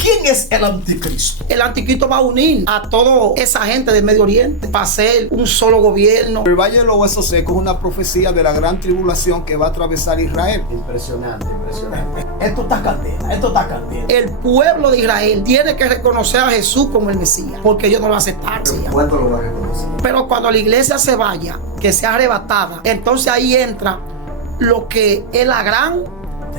¿Quién es el anticristo? El anticristo va a unir a toda esa gente del Medio Oriente para hacer un solo gobierno. El Valle de los Huesos Secos es una profecía de la gran tribulación que va a atravesar Israel. Impresionante, impresionante. Esto está candela, esto está candela. El pueblo de Israel tiene que reconocer a Jesús como el Mesías, porque ellos no lo aceptaron. ¿Cuánto lo va a reconocer? Pero cuando la iglesia se vaya, que sea arrebatada, entonces ahí entra lo que es la gran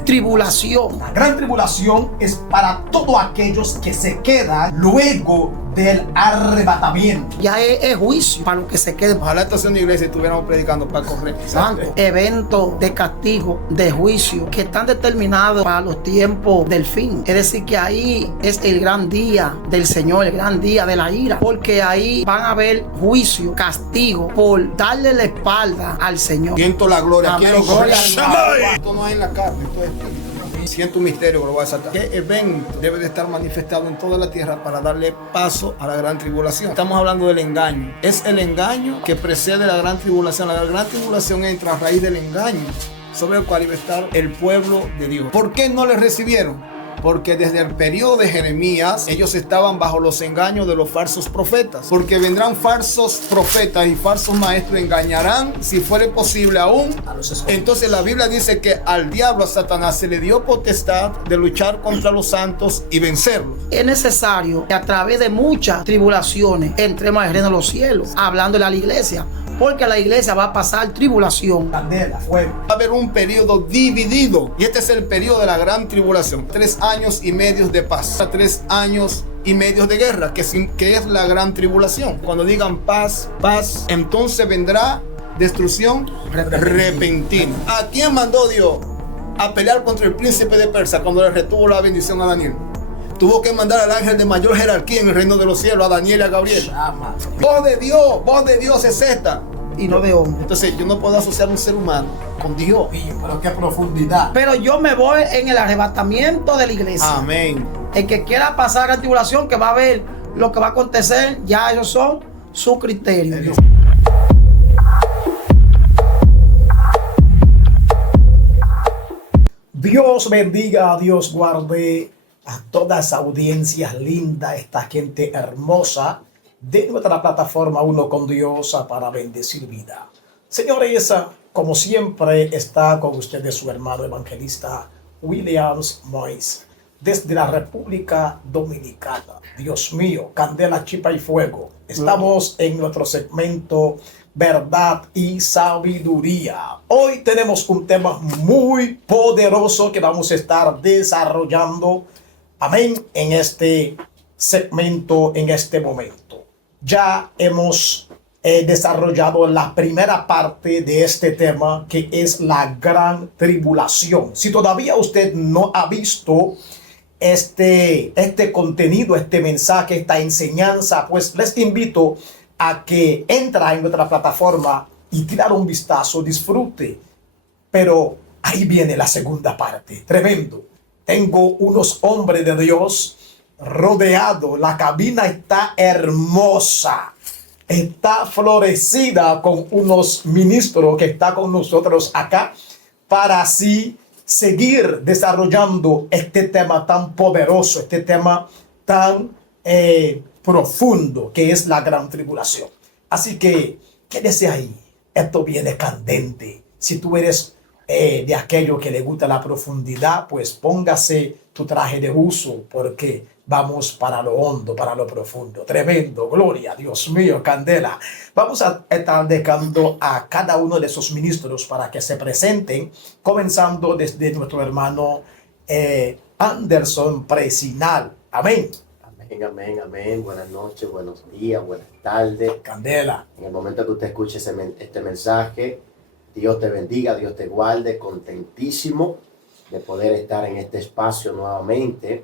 tribulación. La gran tribulación es para todos aquellos que se quedan luego del arrebatamiento. Ya es juicio para los que se queden. Ojalá esta sea una iglesia y estuviéramos predicando para correr. Santo. Eventos de castigo, de juicio, que están determinados para los tiempos del fin. Es decir, que ahí es el gran día del Señor, el gran día de la ira. Porque ahí van a haber juicio, castigo, por darle la espalda al Señor. Siento la gloria. Amén. Quiero Gloria correr. al Esto no es en la carne, esto es espíritu. Siento un misterio que lo voy a desatar. ¿Qué evento debe de estar manifestado en toda la tierra para darle paso a la gran tribulación? Estamos hablando del engaño. Es el engaño que precede la gran tribulación. La gran tribulación entra a raíz del engaño sobre el cual iba a estar el pueblo de Dios. ¿Por qué no le recibieron? Porque desde el periodo de Jeremías ellos estaban bajo los engaños de los falsos profetas. Porque vendrán falsos profetas y falsos maestros, engañarán, si fuere posible aún, A los escogidos. entonces la Biblia dice que al diablo, a Satanás, se le dio potestad de luchar contra los santos y vencerlos. Es necesario que a través de muchas tribulaciones entremos al reino de los cielos, hablándole a la iglesia, porque la iglesia va a pasar tribulación. Candela, fuego. Va a haber un periodo dividido y este es el periodo de la gran tribulación. 3 años y medio de paz, 3 años y medio de guerra, que es la gran tribulación. Cuando digan paz, paz, entonces vendrá destrucción repentina. ¿A quién mandó Dios a pelear contra el príncipe de Persia cuando le retuvo la bendición a Daniel? Tuvo que mandar al ángel de mayor jerarquía en el reino de los cielos, a Daniel y a Gabriel. Llama. Voz de Dios es esta. Y no de hombre. Entonces yo no puedo asociar un ser humano con Dios. Pero qué profundidad. Pero yo me voy en el arrebatamiento de la iglesia. Amén. El que quiera pasar la tribulación, que va a ver lo que va a acontecer, ya ellos son sus criterios. Dios bendiga, Dios guarde a toda esa audiencia linda, esta gente hermosa de nuestra plataforma Uno con Dios para bendecir vida. Señores, como siempre está con ustedes su hermano evangelista Williams Mois desde la República Dominicana. Dios mío, candela, chispa y fuego. Estamos en nuestro segmento Verdad y Sabiduría. Hoy tenemos un tema muy poderoso que vamos a estar desarrollando, amén, en este segmento, en este momento. Ya hemos desarrollado la primera parte de este tema, que es la gran tribulación. Si todavía usted no ha visto este contenido, este mensaje, esta enseñanza, pues les invito a que entra en nuestra plataforma y tirar un vistazo, disfrute. Pero ahí viene la segunda parte, tremendo. Tengo unos hombres de Dios rodeados, la cabina está hermosa, está florecida con unos ministros que están con nosotros acá para así seguir desarrollando este tema tan poderoso, este tema tan profundo que es la gran tribulación. Así que quédese ahí, esto viene candente. Si tú eres de aquello que le gusta la profundidad, pues póngase tu traje de uso, porque vamos para lo hondo, para lo profundo. Tremendo, gloria, Dios mío, candela. Vamos a estar dejando a cada uno de esos ministros para que se presenten, comenzando desde nuestro hermano Anderson Presinal. Amén. Amén, amén, amén. Buenas noches, buenos días, buenas tardes. Candela. En el momento que usted escuche este mensaje, Dios te bendiga, Dios te guarde. Contentísimo de poder estar en este espacio nuevamente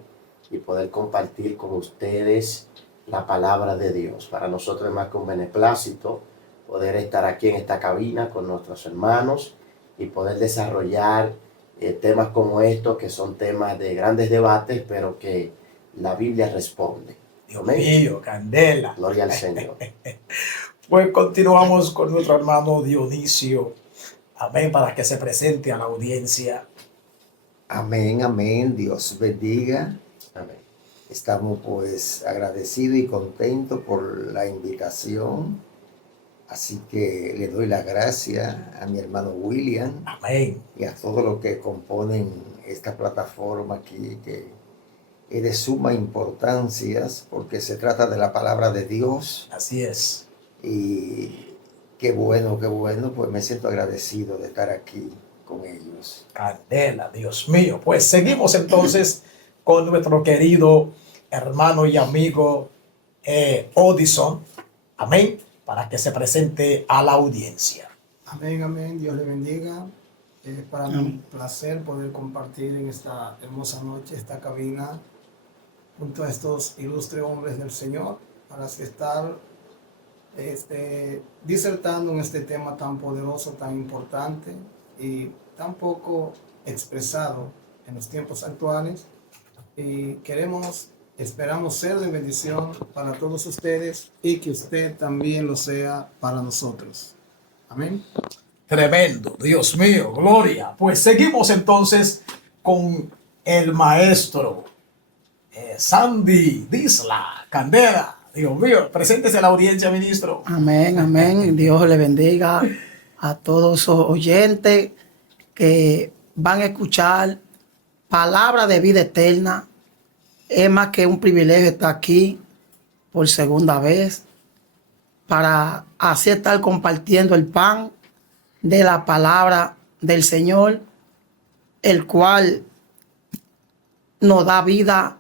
y poder compartir con ustedes la palabra de Dios. Para nosotros es más que un beneplácito poder estar aquí en esta cabina con nuestros hermanos y poder desarrollar temas como estos, que son temas de grandes debates, pero que la Biblia responde. Dios mío, candela. Gloria al Señor. Pues continuamos con nuestro hermano Dionisio. Amén, para que se presente a la audiencia. Amén, amén. Dios bendiga. Amén. Estamos pues agradecidos y contentos por la invitación. Así que le doy las gracias a mi hermano William Amén. y a todos los que componen esta plataforma aquí, que es de suma importancia porque se trata de la palabra de Dios. Así es. Y qué bueno, pues me siento agradecido de estar aquí con ellos. Candela, Dios mío. Pues seguimos entonces con nuestro querido hermano y amigo Odison. Amén. Para que se presente a la audiencia. Amén, amén. Dios le bendiga. Es para mí un placer poder compartir en esta hermosa noche, esta cabina, junto a estos ilustres hombres del Señor, para estar disertando en este tema tan poderoso, tan importante y tan poco expresado en los tiempos actuales. Y esperamos ser de bendición para todos ustedes y que usted también lo sea para nosotros. Amén. Tremendo, Dios mío, gloria. Pues seguimos entonces con el maestro Sandy Disla, Candela. Dios mío, preséntese a la audiencia, ministro. Amén, amén. Dios le bendiga a todos esos oyentes que van a escuchar palabra de vida eterna. Es más que un privilegio estar aquí por segunda vez para así estar compartiendo el pan de la palabra del Señor, el cual nos da vida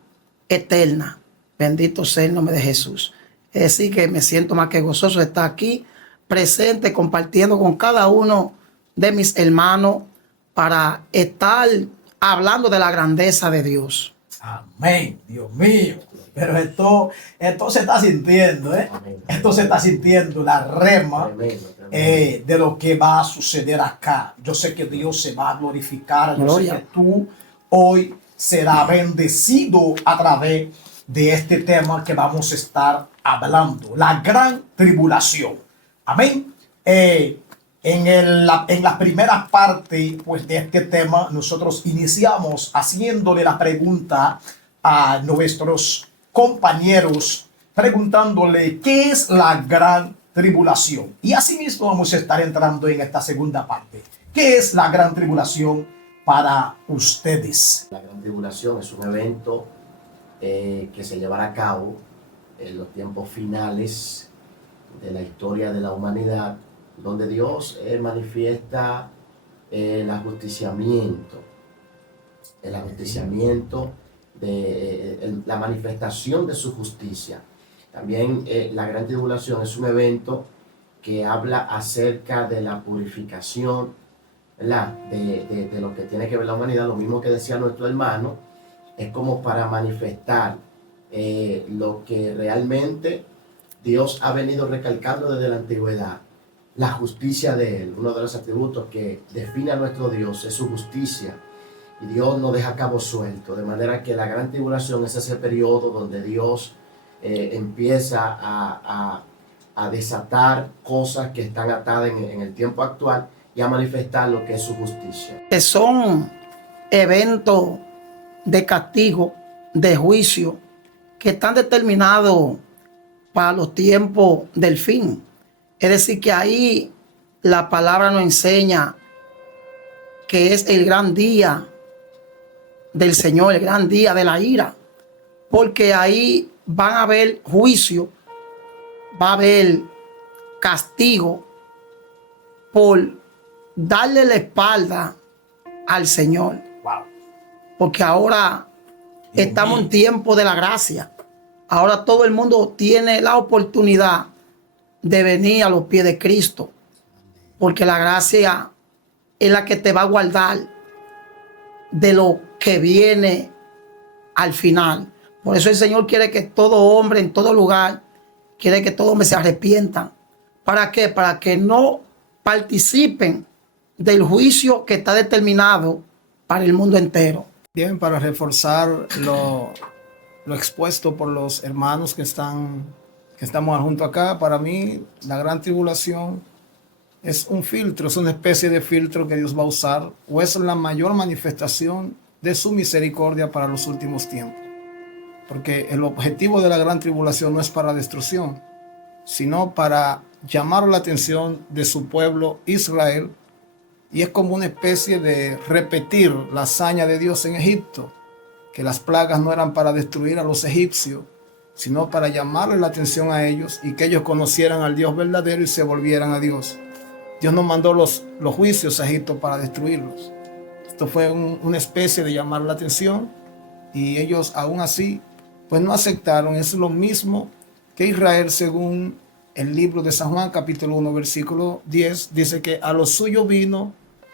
eterna. Bendito sea el nombre de Jesús. Es decir, que me siento más que gozoso de estar aquí presente, compartiendo con cada uno de mis hermanos para estar hablando de la grandeza de Dios. Amén, Dios mío. Pero esto se está sintiendo, Esto se está sintiendo, la rema de lo que va a suceder acá. Yo sé que Dios se va a glorificar. Yo sé que tú hoy serás bendecido a través de este tema que vamos a estar hablando. La gran tribulación. Amén. En la primera parte pues, de este tema, nosotros iniciamos haciéndole la pregunta a nuestros compañeros, preguntándole qué es la gran tribulación. Y asimismo vamos a estar entrando en esta segunda parte. ¿Qué es la gran tribulación para ustedes? La gran tribulación es un evento que se llevará a cabo en los tiempos finales de la historia de la humanidad, donde Dios manifiesta el ajusticiamiento de la manifestación de su justicia. También la gran tribulación es un evento que habla acerca de la purificación, ¿verdad? De lo que tiene que ver la humanidad. Lo mismo que decía nuestro hermano, es como para manifestar lo que realmente Dios ha venido recalcando desde la antigüedad. La justicia de Él, uno de los atributos que define a nuestro Dios es su justicia. Y Dios no deja cabo suelto, de manera que la gran tribulación es ese periodo donde Dios empieza a desatar cosas que están atadas en el tiempo actual y a manifestar lo que es su justicia. Que son eventos de castigo, de juicio, que están determinados para los tiempos del fin. Es decir, que ahí la palabra nos enseña que es el gran día del Señor, el gran día de la ira, porque ahí van a haber juicio, va a haber castigo por darle la espalda al Señor. Wow. Porque ahora estamos en tiempo de la gracia. Ahora todo el mundo tiene la oportunidad de venir a los pies de Cristo, porque la gracia es la que te va a guardar de lo que viene al final. Por eso el Señor quiere que todo hombre en todo lugar, quiere que todo hombre se arrepientan. ¿Para qué? Para que no participen del juicio que está determinado para el mundo entero. Bien, para reforzar lo expuesto por los hermanos que estamos junto acá, para mí la gran tribulación es un filtro, es una especie de filtro que Dios va a usar, o es la mayor manifestación de su misericordia para los últimos tiempos. porque el objetivo de la gran tribulación no es para destrucción, sino para llamar la atención de su pueblo Israel, y es como una especie de repetir la hazaña de Dios en Egipto, que las plagas no eran para destruir a los egipcios, sino para llamarle la atención a ellos y que ellos conocieran al Dios verdadero y se volvieran a Dios. Dios no mandó los juicios a Egipto para destruirlos. Esto fue una especie de llamar la atención, y ellos aún así pues no aceptaron. Es lo mismo que Israel, según el libro de San Juan capítulo 1 versículo 10, dice que a los suyos vino,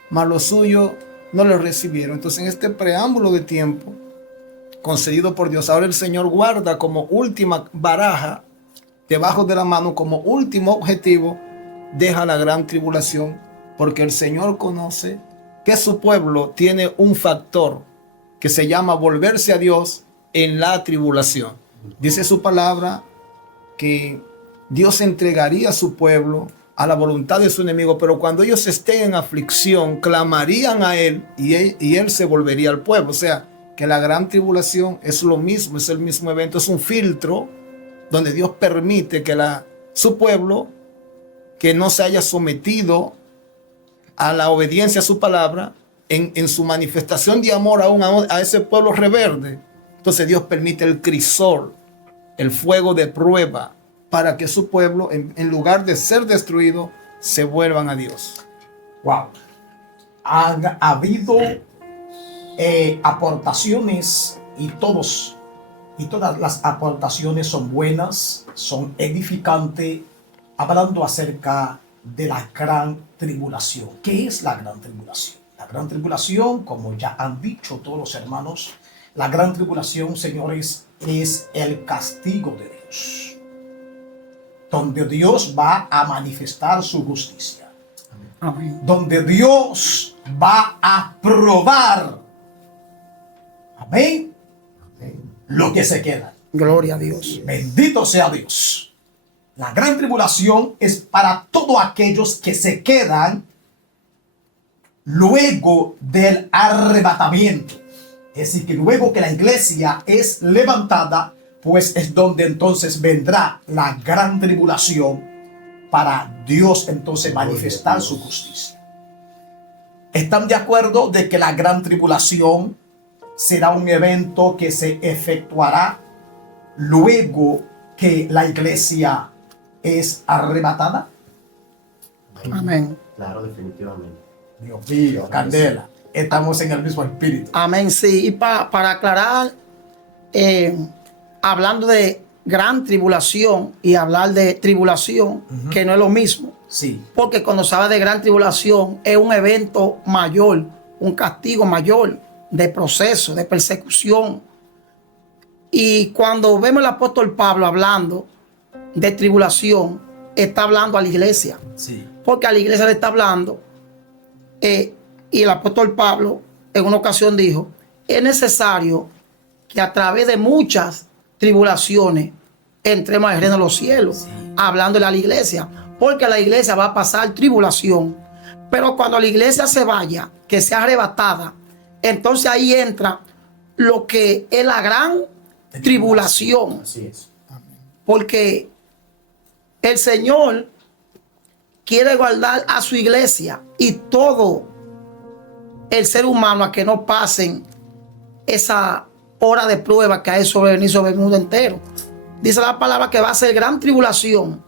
mas los suyos no le recibieron. Entonces, en este preámbulo de tiempo concedido por Dios, ahora el Señor guarda como última baraja debajo de la mano, como último objetivo, deja la gran tribulación, porque el Señor conoce que su pueblo tiene un factor que se llama volverse a Dios en la tribulación. Dice su palabra que Dios entregaría a su pueblo a la voluntad de su enemigo, pero cuando ellos estén en aflicción, clamarían a Él y él se volvería al pueblo. O sea, que la gran tribulación es lo mismo, es el mismo evento, es un filtro donde Dios permite que su pueblo, que no se haya sometido a la obediencia a su palabra, en su manifestación de amor aún a ese pueblo rebelde. Entonces Dios permite el crisol, el fuego de prueba, para que su pueblo, en lugar de ser destruido, se vuelvan a Dios. Wow. Han habido aportaciones, y todas las aportaciones son buenas, son edificantes, hablando acerca de la gran tribulación. ¿Qué es la gran tribulación? La gran tribulación, como ya han dicho todos los hermanos, la gran tribulación, señores, es el castigo de Dios, donde Dios va a manifestar su justicia. Amén. Donde Dios va a probar, amén, lo que se queda. Gloria a Dios. Bendito sea Dios. La gran tribulación es para todos aquellos que se quedan luego del arrebatamiento. Es decir, que luego que la iglesia es levantada, pues es donde entonces vendrá la gran tribulación, para Dios entonces manifestar su justicia. ¿Están de acuerdo de que la gran tribulación será un evento que se efectuará luego que la iglesia es arrebatada? Amén. Claro, definitivamente. Dios mío, candela. Estamos en el mismo espíritu. Amén, sí. Y para aclarar, hablando de gran tribulación y hablar de tribulación, que no es lo mismo. Sí. Porque cuando se habla de gran tribulación es un evento mayor, un castigo mayor de proceso, de persecución. Y cuando vemos al apóstol Pablo hablando de tribulación, está hablando a la iglesia. Sí. Porque a la iglesia le está hablando. Y el apóstol Pablo en una ocasión dijo, es necesario que a través de muchas tribulaciones entremos al reino de los cielos, sí, hablándole a la iglesia, porque la iglesia va a pasar tribulación, pero cuando la iglesia se vaya, que sea arrebatada, entonces ahí entra lo que es la gran tribulación. Así es. Porque el Señor quiere guardar a su iglesia y todo el ser humano a que no pasen esa hora de prueba que hay sobre el mundo entero. Dice la palabra que va a ser gran tribulación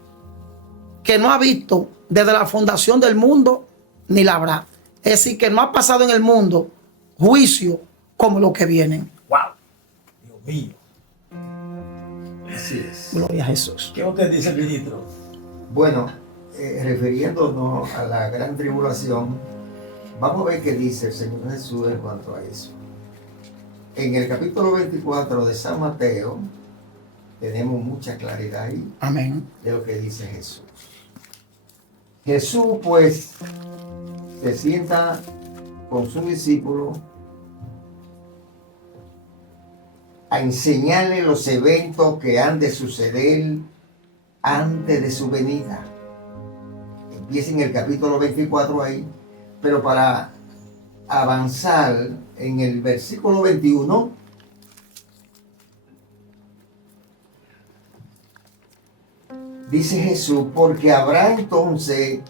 que no ha visto desde la fundación del mundo ni la habrá. Es decir, que no ha pasado en el mundo juicio como lo que vienen. Wow. Dios mío. Así es. Gloria a Jesús. ¿Qué usted dice, ministro? Bueno, refiriéndonos a la gran tribulación, vamos a ver qué dice el Señor Jesús en cuanto a eso. En el capítulo 24 de San Mateo tenemos mucha claridad ahí. Amén. De lo que dice Jesús. Jesús pues se sienta con su discípulo a enseñarle los eventos que han de suceder antes de su venida. Empieza en el capítulo 24 ahí, pero para avanzar en el versículo 21, Dice Jesús, porque habrá entonces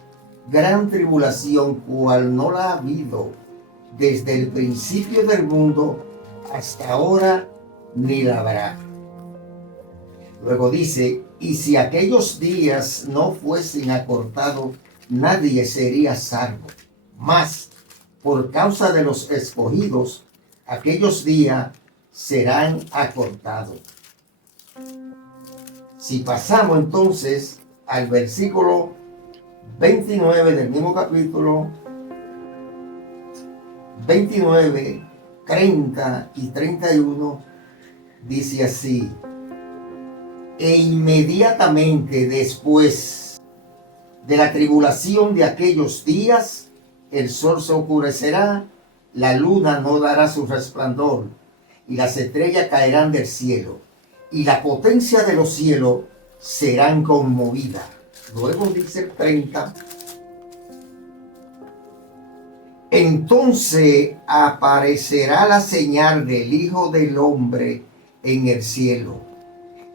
gran tribulación, cual no la ha habido desde el principio del mundo hasta ahora, ni la habrá. Luego dice, y si aquellos días no fuesen acortados, nadie sería salvo. Mas, por causa de los escogidos, aquellos días serán acortados. Si pasamos entonces al versículo 29 del mismo capítulo, 29, 30 y 31, dice así: e inmediatamente después de la tribulación de aquellos días, el sol se oscurecerá, la luna no dará su resplandor, y las estrellas caerán del cielo, y la potencia de los cielos serán conmovidas. Luego dice el 30. Entonces aparecerá la señal del Hijo del Hombre en el cielo.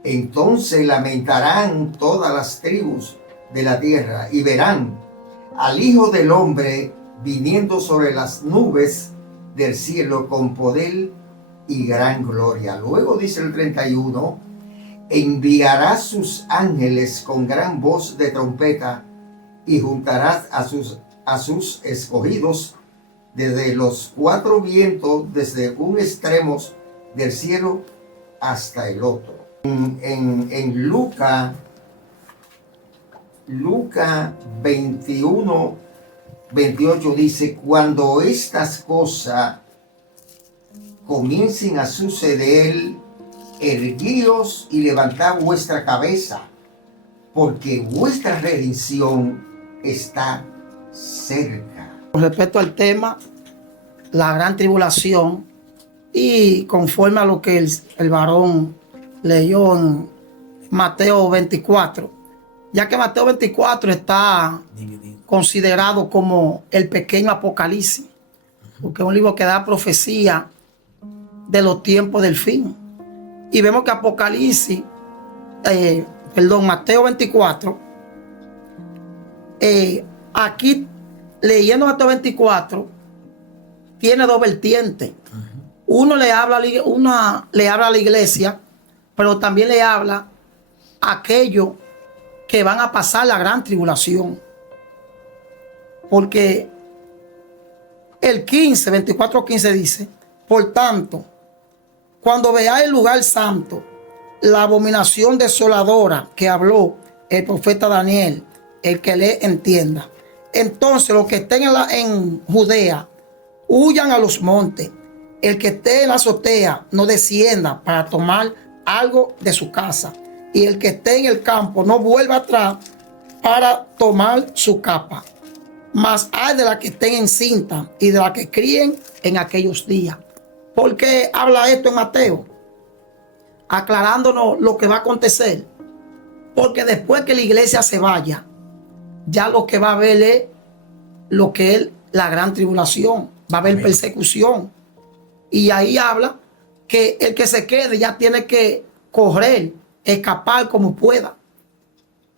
Entonces lamentarán todas las tribus de la tierra y verán al Hijo del Hombre viniendo sobre las nubes del cielo con poder y gran gloria. Luego dice el 31, enviará sus ángeles con gran voz de trompeta y juntará a sus escogidos desde los cuatro vientos, desde un extremo del cielo hasta el otro. En Lucas 21, 28 dice, cuando estas cosas comiencen a suceder, erguíos y levantad vuestra cabeza, porque vuestra redención está cerca. Con respecto al tema, la gran tribulación, y conforme a lo que el varón leyó en Mateo 24, ya que Mateo 24 está considerado como el pequeño Apocalipsis, porque es un libro que da profecía de los tiempos del fin. Y vemos que Mateo 24, aquí leyendo Mateo 24, tiene dos vertientes. Uno le habla a la iglesia, pero también le habla a aquellos que van a pasar la gran tribulación. Porque el 24:15 dice, por tanto, cuando veáis el lugar santo, la abominación desoladora que habló el profeta Daniel, el que le entienda, entonces los que estén en Judea, huyan a los montes. El que esté en la azotea, no descienda para tomar algo de su casa. Y el que esté en el campo, no vuelva atrás para tomar su capa. Mas hay de las que estén encintas y de las que críen en aquellos días. ¿Por qué habla esto en Mateo? Aclarándonos lo que va a acontecer. Porque después que la iglesia se vaya, ya lo que va a haber es lo que es la gran tribulación. Va a haber persecución. Y ahí habla que el que se quede ya tiene que correr, escapar como pueda.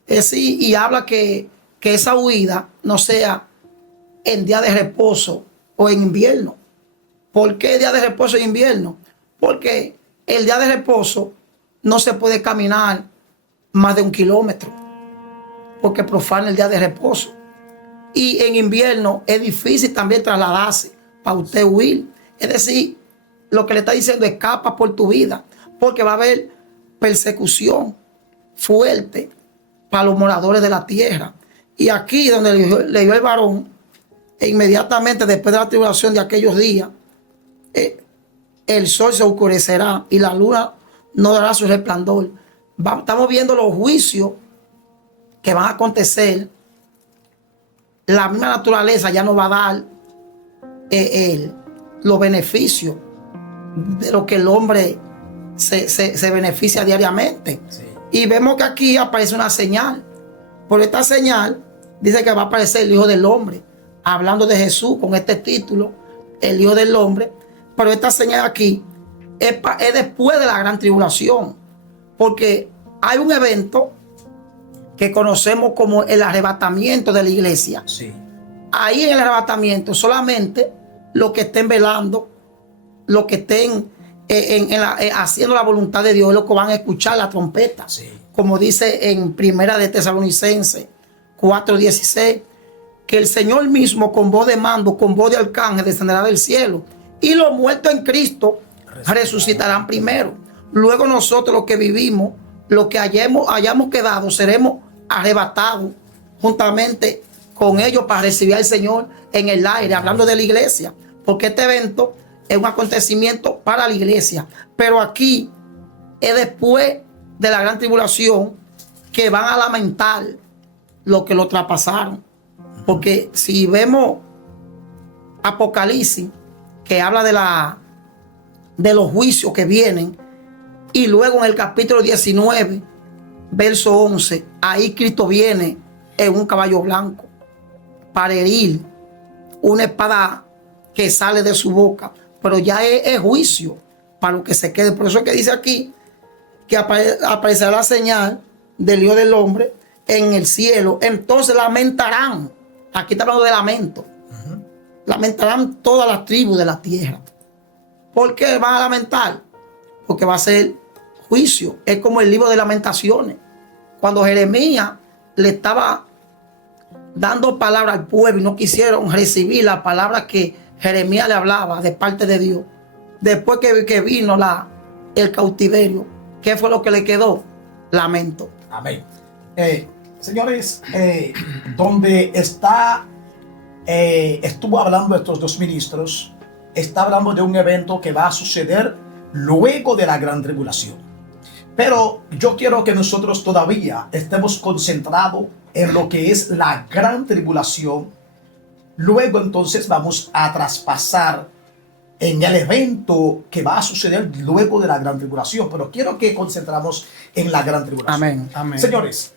Es decir, y habla que esa huida no sea en día de reposo o en invierno. ¿Por qué día de reposo en invierno? Porque el día de reposo no se puede caminar más de 1 kilómetro, porque profana el día de reposo. Y en invierno es difícil también trasladarse para usted huir. Es decir, lo que le está diciendo, escapa por tu vida, porque va a haber persecución fuerte para los moradores de la tierra. Y aquí donde leyó el varón, inmediatamente después de la tribulación de aquellos días, el sol se oscurecerá y la luna no dará su resplandor. Estamos viendo los juicios que van a acontecer. La misma naturaleza ya no va a dar los beneficios de lo que el hombre se beneficia diariamente. Sí. Y vemos que aquí aparece una señal. Por esta señal dice que va a aparecer el Hijo del Hombre, hablando de Jesús con este título, el Hijo del Hombre. Pero esta señal aquí es después de la gran tribulación, porque hay un evento que conocemos como el arrebatamiento de la iglesia. Sí. Ahí en el arrebatamiento solamente los que estén velando, los que estén haciendo la voluntad de Dios, los que van a escuchar la trompeta. Sí. Como dice en Primera de Tesalonicenses 4:16, que el Señor mismo con voz de mando, con voz de arcángel descenderá del cielo, y los muertos en Cristo resucitarán primero. Luego nosotros los que vivimos, los que hayamos quedado, seremos arrebatados juntamente con ellos para recibir al Señor en el aire, hablando de la iglesia, porque este evento es un acontecimiento para la iglesia, pero aquí es después de la gran tribulación que van a lamentar lo que lo traspasaron, porque si vemos Apocalipsis, que habla de los juicios que vienen, y luego en el capítulo 19 verso 11, ahí Cristo viene en un caballo blanco para herir, una espada que sale de su boca, pero ya es juicio para lo que se quede. Por eso es que dice aquí que aparecerá la señal del Hijo del Hombre en el cielo. Entonces lamentarán. Aquí está hablando de lamento. Lamentarán todas las tribus de la tierra. ¿Por qué van a lamentar? Porque va a ser juicio. Es como el libro de Lamentaciones. Cuando Jeremías le estaba dando palabra al pueblo y no quisieron recibir la palabra que Jeremías le hablaba de parte de Dios. Después que vino el cautiverio, ¿qué fue lo que le quedó? Lamento. Amén. Señores, donde estuvo hablando estos dos ministros, está hablando de un evento que va a suceder luego de la gran tribulación. Pero yo quiero que nosotros todavía estemos concentrados en lo que es la gran tribulación. Luego entonces vamos a traspasar en el evento que va a suceder luego de la gran tribulación. Pero quiero que concentramos en la gran tribulación. Amén. Amén. Señores,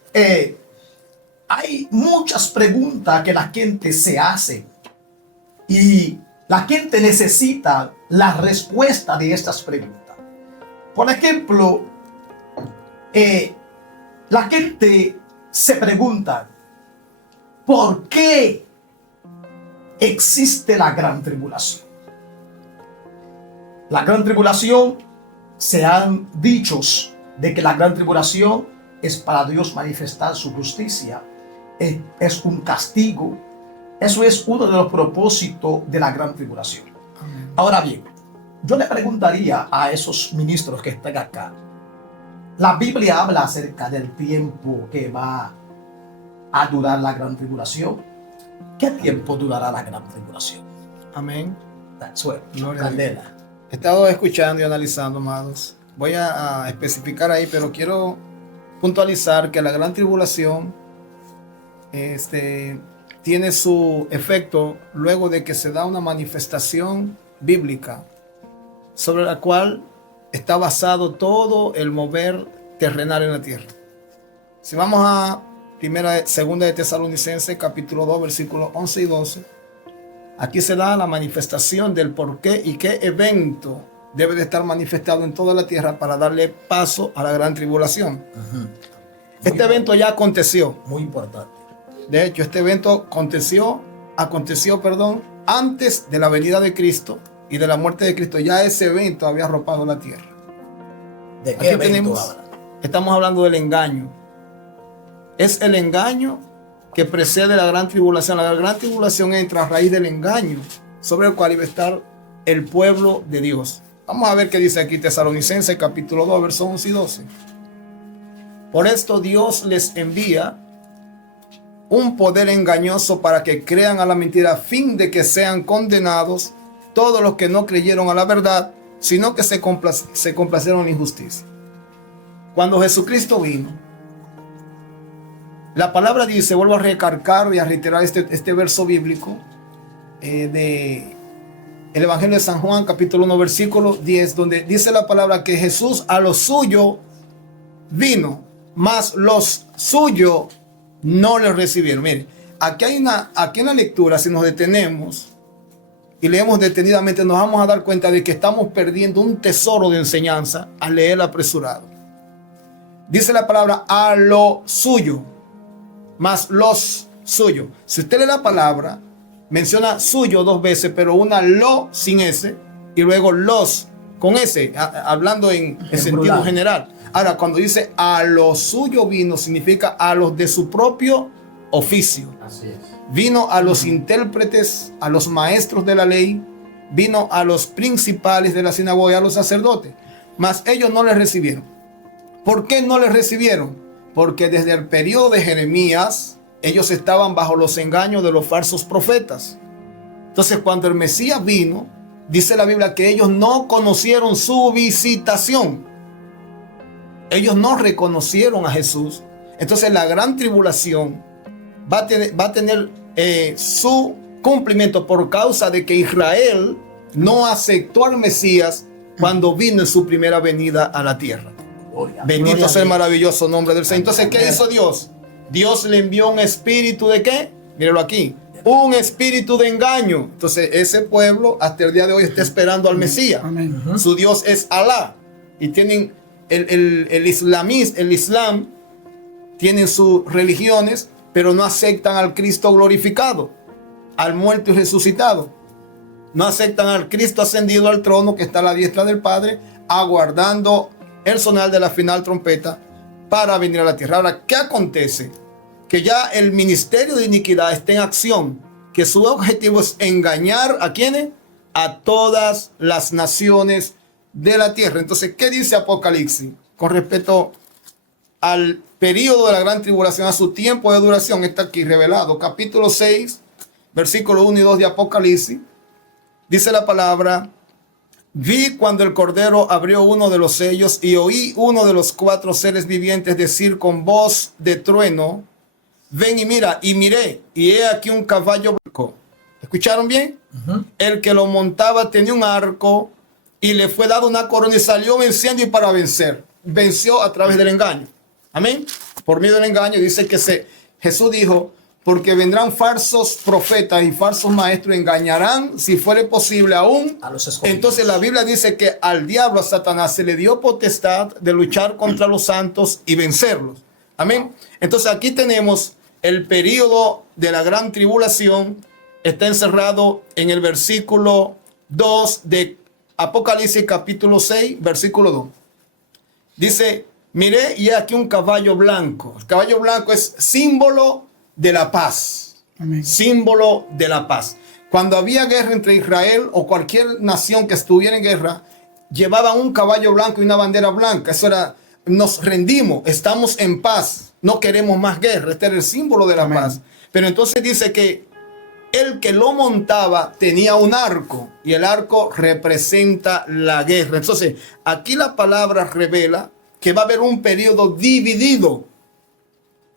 hay muchas preguntas que la gente se hace y la gente necesita la respuesta de estas preguntas. Por ejemplo, la gente se pregunta, ¿por qué existe la gran tribulación? La gran tribulación, se han dichos de que la gran tribulación es para Dios manifestar su justicia, es un castigo. Eso es uno de los propósitos de la gran tribulación. Amén. Ahora bien, yo le preguntaría a esos ministros que están acá, la Biblia habla acerca del tiempo que va a durar la gran tribulación. ¿Qué tiempo durará la gran tribulación? Amén. That's it. Gloria a Candela. He estado escuchando y analizando, amados. Voy a especificar ahí, pero quiero puntualizar que la gran tribulación tiene su efecto luego de que se da una manifestación bíblica sobre la cual está basado todo el mover terrenal en la tierra. Si vamos a segunda de Tesalonicenses, capítulo 2, versículos 11 y 12, aquí se da la manifestación del por qué y qué evento debe de estar manifestado en toda la tierra para darle paso a la gran tribulación. Este evento ya aconteció. Muy importante. De hecho, este evento aconteció, antes de la venida de Cristo y de la muerte de Cristo. Ya ese evento había arropado la tierra. ¿De qué Aquí evento habla? estamos hablando del engaño. Es el engaño que precede la gran tribulación. La gran tribulación entra a raíz del engaño sobre el cual iba a estar el pueblo de Dios. Vamos a ver qué dice aquí Tesalonicenses capítulo 2, versos 11 y 12. Por esto Dios les envía un poder engañoso para que crean a la mentira, a fin de que sean condenados todos los que no creyeron a la verdad, sino que se complacieron en la injusticia. Cuando Jesucristo vino, la palabra dice, vuelvo a recargar y a reiterar este verso bíblico de el Evangelio de San Juan, capítulo 1, versículo 10, donde dice la palabra que Jesús a los suyos vino, mas los suyos no le recibieron. Miren, aquí en la lectura, si nos detenemos y leemos detenidamente, nos vamos a dar cuenta de que estamos perdiendo un tesoro de enseñanza al leer apresurado. Dice la palabra a lo suyo. más los suyos. Si usted lee la palabra, menciona suyo 2 veces, pero una lo sin S y luego los con S, hablando en sentido general. Ahora, cuando dice a los suyos vino, significa a los de su propio oficio. Así es. Vino a los intérpretes, a los maestros de la ley, vino a los principales de la sinagoga, a los sacerdotes, mas ellos no les recibieron. ¿Por qué no les recibieron? Porque desde el periodo de Jeremías, ellos estaban bajo los engaños de los falsos profetas. Entonces, cuando el Mesías vino, dice la Biblia que ellos no conocieron su visitación. Ellos no reconocieron a Jesús. Entonces, la gran tribulación va a tener su cumplimiento por causa de que Israel no aceptó al Mesías cuando vino en su primera venida a la tierra. Bendito sea el maravilloso nombre del Señor. Entonces, ¿qué hizo Dios? Dios le envió un espíritu de ¿qué? Míralo aquí. Un espíritu de engaño. Entonces, ese pueblo hasta el día de hoy está esperando al Mesías. Amén. Su Dios es Alá. Y tienen el Islam, tienen sus religiones, pero no aceptan al Cristo glorificado, al muerto y resucitado. No aceptan al Cristo ascendido al trono que está a la diestra del Padre, aguardando el sonar de la final trompeta para venir a la tierra. Ahora, ¿qué acontece? Que ya el ministerio de iniquidad está en acción, que su objetivo es engañar ¿a quiénes? A todas las naciones de la tierra. Entonces, ¿qué dice Apocalipsis con respecto al periodo de la gran tribulación, a su tiempo de duración? Está aquí revelado. Capítulo 6, versículo 1 y 2 de Apocalipsis. Dice la palabra: vi cuando el Cordero abrió uno de los sellos y oí uno de los 4 seres vivientes decir con voz de trueno: ven y mira. Y miré, y he aquí un caballo blanco. ¿Escucharon bien? El que lo montaba tenía un arco y le fue dado una corona y salió venciendo y para vencer. Venció a través del engaño. Amén. Por medio del engaño dice que Jesús dijo: porque vendrán falsos profetas y falsos maestros, engañarán, si fuere posible, aún a los escogidos. Entonces la Biblia dice que al diablo, a Satanás, se le dio potestad de luchar contra los santos y vencerlos. Amén. Entonces aquí tenemos el periodo de la gran tribulación. Está encerrado en el versículo 2 de Apocalipsis capítulo 6, versículo 2. Dice: miré y aquí un caballo blanco. El caballo blanco es símbolo de la paz. Amén. Símbolo de la paz. Cuando había guerra entre Israel o cualquier nación que estuviera en guerra, llevaban un caballo blanco y una bandera blanca. Eso era: nos rendimos, estamos en paz, no queremos más guerra. Este era el símbolo de la Amén. paz. Pero entonces dice que el que lo montaba tenía un arco, y el arco representa la guerra. Entonces, aquí la palabra revela que va a haber un periodo dividido.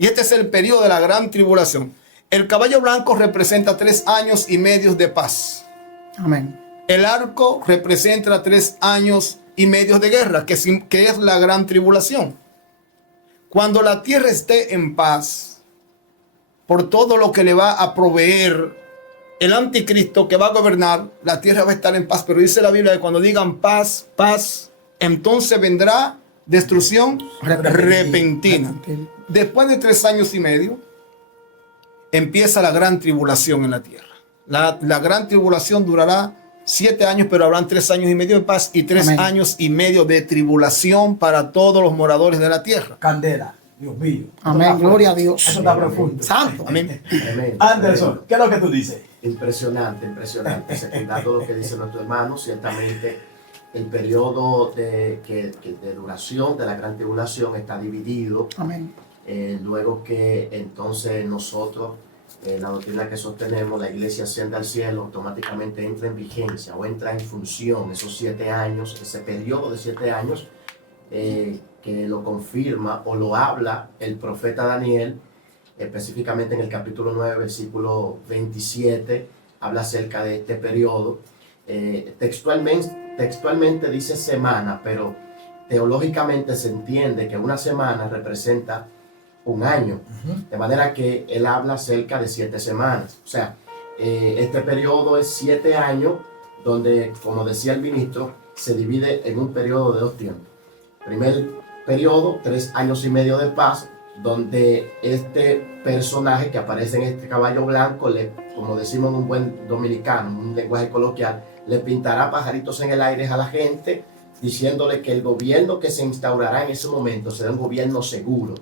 Y este es el periodo de la gran tribulación. El caballo blanco representa 3 años y medio de paz. Amén. El arco representa 3 años y medio de guerra, que es la gran tribulación. Cuando la tierra esté en paz, por todo lo que le va a proveer el anticristo que va a gobernar, la tierra va a estar en paz. Pero dice la Biblia que cuando digan paz, paz, entonces vendrá destrucción repentina. Después de 3 años y medio, empieza la gran tribulación en la tierra. La gran tribulación durará 7 años, pero habrán 3 años y medio de paz y 3 Amén. años y medio de tribulación para todos los moradores de la tierra. Candela, Dios mío. Amén. Gloria a Dios. Eso está profundo. Santo. Amén. Tremendo, Anderson, ¿qué es lo que tú dices? Impresionante, impresionante. Secundando lo que dice nuestro hermano, ciertamente el periodo de duración de la gran tribulación está dividido. Amén. Luego que entonces nosotros, la doctrina que sostenemos, la iglesia asciende al cielo, automáticamente entra en vigencia o entra en función esos 7 años, ese periodo de 7 años, que lo confirma o lo habla el profeta Daniel, específicamente en el capítulo 9, versículo 27, habla acerca de este periodo. Textualmente dice semana, pero teológicamente se entiende que una semana representa un año, de manera que él habla acerca de 7 semanas. O sea, este periodo es 7 años, donde, como decía el ministro, se divide en un periodo de 2 tiempos. Primer periodo, 3 años y medio de paz, donde este personaje que aparece en este caballo blanco, como decimos en un buen dominicano, un lenguaje coloquial, le pintará pajaritos en el aire a la gente, diciéndole que el gobierno que se instaurará en ese momento será un gobierno seguro,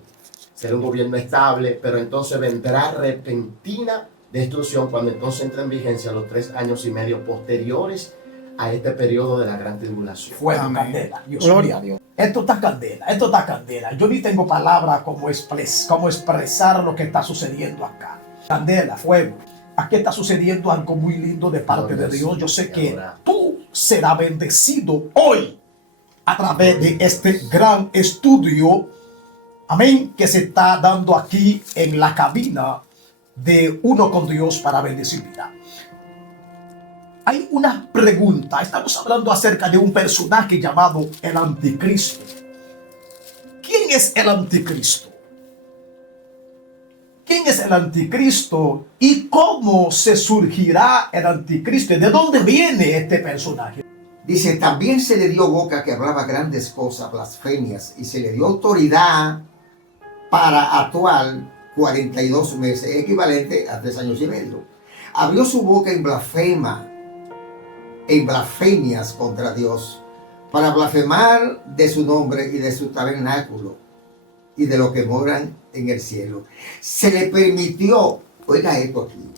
será un gobierno estable, pero entonces vendrá repentina destrucción cuando entonces entra en vigencia los 3 años y medio posteriores a este periodo de la gran tribulación. Fuego, Amén. candela. Dios Gloria mío. a Dios. Esto está candela, esto está candela. Yo ni tengo palabra como expresar lo que está sucediendo acá. Candela, fuego. Aquí está sucediendo algo muy lindo de parte de Dios. Yo sé que tú serás bendecido hoy a través de este gran estudio, amén, que se está dando aquí en la cabina de Uno con Dios para bendecir vida. Hay una pregunta. Estamos hablando acerca de un personaje llamado el Anticristo. ¿Quién es el Anticristo? ¿Quién es el Anticristo? ¿Y cómo se surgirá el Anticristo? ¿De dónde viene este personaje? Dice, también se le dio boca que hablaba grandes cosas, blasfemias, y se le dio autoridad para actuar 42 meses, equivalente a 3 años y medio. Abrió su boca en blasfemias contra Dios, para blasfemar de su nombre y de su tabernáculo y de los que moran en el cielo. Se le permitió, oiga esto aquí,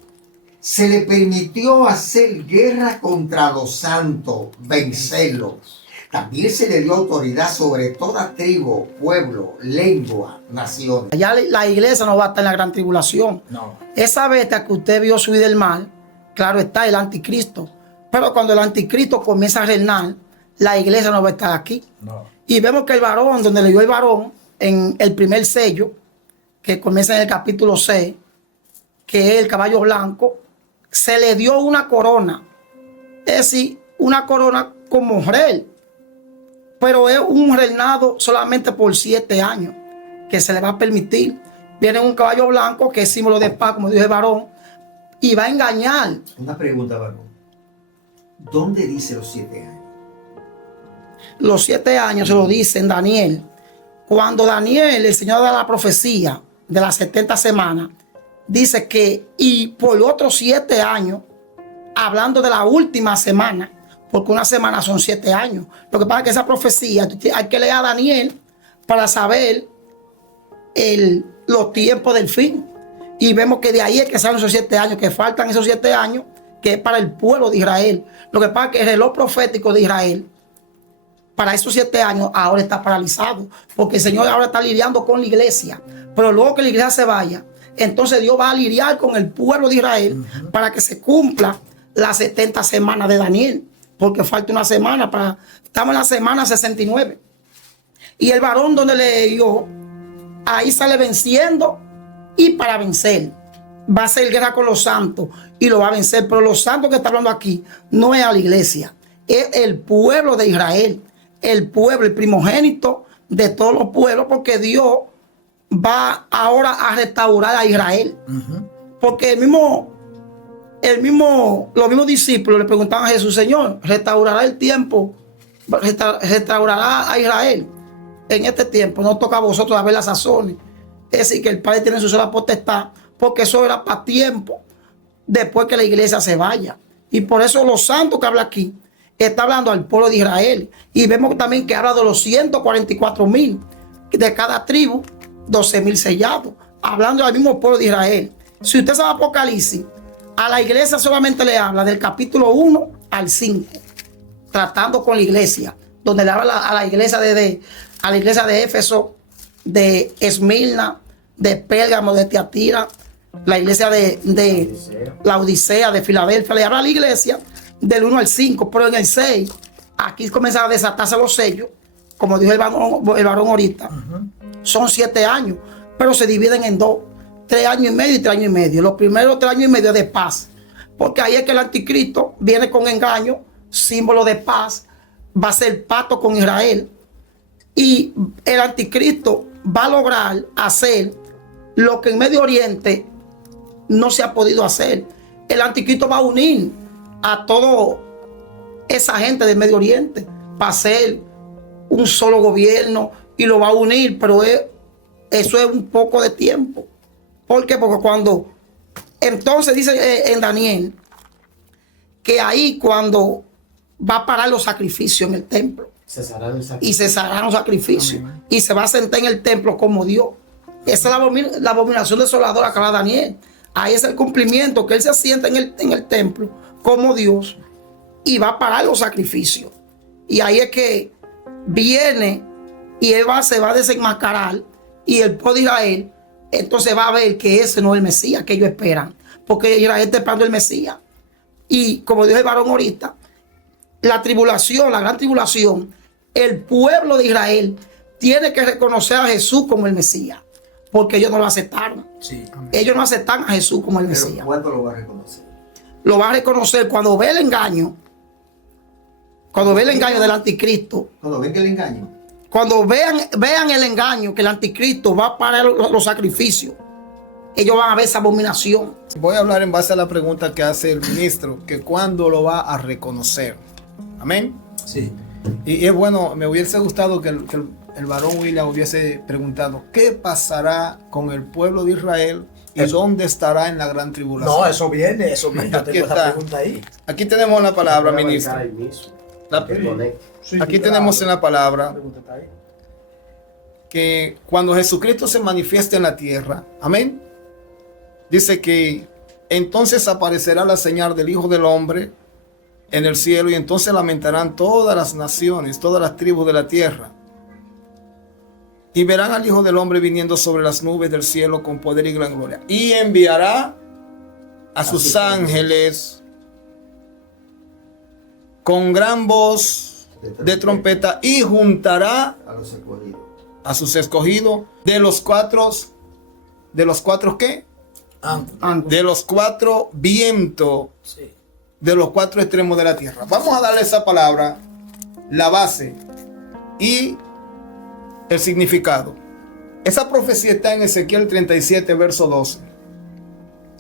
se le permitió hacer guerra contra los santos, vencerlos. También se le dio autoridad sobre toda tribu, pueblo, lengua, nación. Ya la iglesia no va a estar en la gran tribulación. No. Esa bestia que usted vio subir del mar, claro está, el anticristo. Pero cuando el anticristo comienza a reinar, la iglesia no va a estar aquí. No. Y vemos que el varón, donde le dio el varón, en el primer sello, que comienza en el capítulo 6, que es el caballo blanco, se le dio una corona. Es decir, una corona como rey. Pero es un reinado solamente por 7 años, que se le va a permitir. Viene un caballo blanco, que es símbolo de paz, como dijo el varón, y va a engañar. Una pregunta, varón. ¿Dónde dice los 7 años? Los 7 años se lo dice en Daniel. Cuando Daniel, el Señor da la profecía de las 70 semanas, dice que, y por otros 7 años, hablando de la última semana, porque una semana son 7 años. Lo que pasa es que esa profecía, hay que leer a Daniel para saber los tiempos del fin. Y vemos que de ahí es que salen esos 7 años, que faltan esos 7 años, que es para el pueblo de Israel. Lo que pasa es que el reloj profético de Israel, para esos 7 años, ahora está paralizado, porque el Señor ahora está lidiando con la iglesia. Pero luego que la iglesia se vaya, entonces Dios va a lidiar con el pueblo de Israel para que se cumpla las 70 semanas de Daniel, porque falta una semana para... Estamos en la semana 69. Y el varón donde le dio, ahí sale venciendo y para vencer. Va a hacer guerra con los santos y lo va a vencer. Pero los santos que está hablando aquí no es a la iglesia, es el pueblo de Israel, el pueblo, el primogénito de todos los pueblos, porque Dios va ahora a restaurar a Israel. Porque los mismos discípulos le preguntaban a Jesús, Señor, ¿restaurará el tiempo? ¿Restaurará a Israel? En este tiempo no toca a vosotros dar las sazones. Es decir, que el Padre tiene su sola potestad, porque eso era para tiempo después que la iglesia se vaya. Y por eso los santos que habla aquí está hablando al pueblo de Israel. Y vemos también que habla de los 144,000 de cada tribu, 12,000 sellados, hablando al mismo pueblo de Israel. Si usted sabe Apocalipsis, a la iglesia solamente le habla del capítulo 1 al 5, tratando con la iglesia, donde le habla a la iglesia a la iglesia de Éfeso, de Esmirna, de Pérgamo, de Tiatira, la iglesia de la Odisea, de Filadelfia. Le habla a la iglesia del 1 al 5, pero en el 6, aquí comienzan a desatarse los sellos, como dijo el varón ahorita. Son 7 años, pero se dividen en 2, 3 años y medio y 3 años y medio. Los primeros 3 años y medio de paz, porque ahí es que el anticristo viene con engaño, símbolo de paz, va a hacer pacto con Israel, y el anticristo va a lograr hacer lo que en Medio Oriente no se ha podido hacer. El anticristo va a unir a toda esa gente del Medio Oriente para hacer un solo gobierno, y lo va a unir, pero es eso es un poco de tiempo. ¿Por qué? Porque cuando, entonces dice en Daniel, que ahí cuando va a parar los sacrificios en el templo, y cesarán los sacrificios, y se va a sentar en el templo como Dios. Esa es la abominación desoladora que habla Daniel. Ahí es el cumplimiento, que él se sienta en el templo como Dios y va a parar los sacrificios. Y ahí es que viene y él se va a desenmascarar, y el pueblo de Israel entonces va a ver que ese no es el Mesías que ellos esperan, porque Israel está esperando el Mesías. Y como dijo el varón ahorita, la tribulación, la gran tribulación, el pueblo de Israel tiene que reconocer a Jesús como el Mesías, porque ellos no lo aceptaron. Sí. Ellos no aceptan a Jesús como el Pero Mesías. ¿cuándo lo va a reconocer? Lo va a reconocer cuando ve el engaño, del anticristo. Cuando venga el engaño. Cuando vean el engaño, que el anticristo va a parar los sacrificios, ellos van a ver esa abominación. Voy a hablar en base a la pregunta que hace el ministro, que cuándo lo va a reconocer. Amén. Sí. Y es bueno, me hubiese gustado que el varón William hubiese preguntado, ¿qué pasará con el pueblo de Israel y dónde estará en la gran tribulación? No, eso viene. Yo Aquí tengo esa está. pregunta ahí. Aquí tenemos la palabra, Voy a ministro. brincar ahí mismo, La- que conecte. Aquí tenemos en la palabra pregunta está ahí. que cuando Jesucristo se manifieste en la tierra, amén, dice que entonces aparecerá la señal del Hijo del Hombre en el cielo, y entonces lamentarán todas las naciones, todas las tribus de la tierra, y verán al Hijo del Hombre viniendo sobre las nubes del cielo con poder y gran gloria, y enviará a sus ángeles con gran voz de trompeta, y juntará A los escogidos. a sus escogidos de los cuatro ¿qué? De los cuatro vientos, Sí. de los cuatro extremos de la tierra. Vamos a darle esa palabra, la base y el significado. Esa profecía está en Ezequiel 37, verso 12.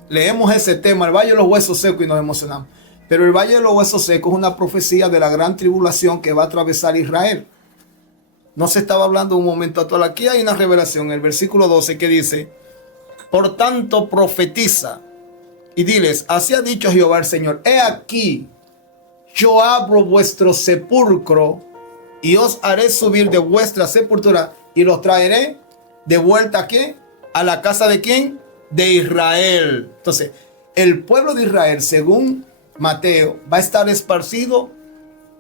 Leemos ese tema, el valle de los huesos secos, y nos emocionamos. Pero el valle de los huesos secos es una profecía de la gran tribulación que va a atravesar Israel. No se estaba hablando un momento actual. Aquí hay una revelación, el versículo 12, que dice: por tanto profetiza y diles, así ha dicho Jehová el Señor, he aquí, yo abro vuestro sepulcro y os haré subir de vuestra sepultura y los traeré de vuelta, ¿a qué? A la casa de ¿quién? De Israel. Entonces, el pueblo de Israel, según Mateo, va a estar esparcido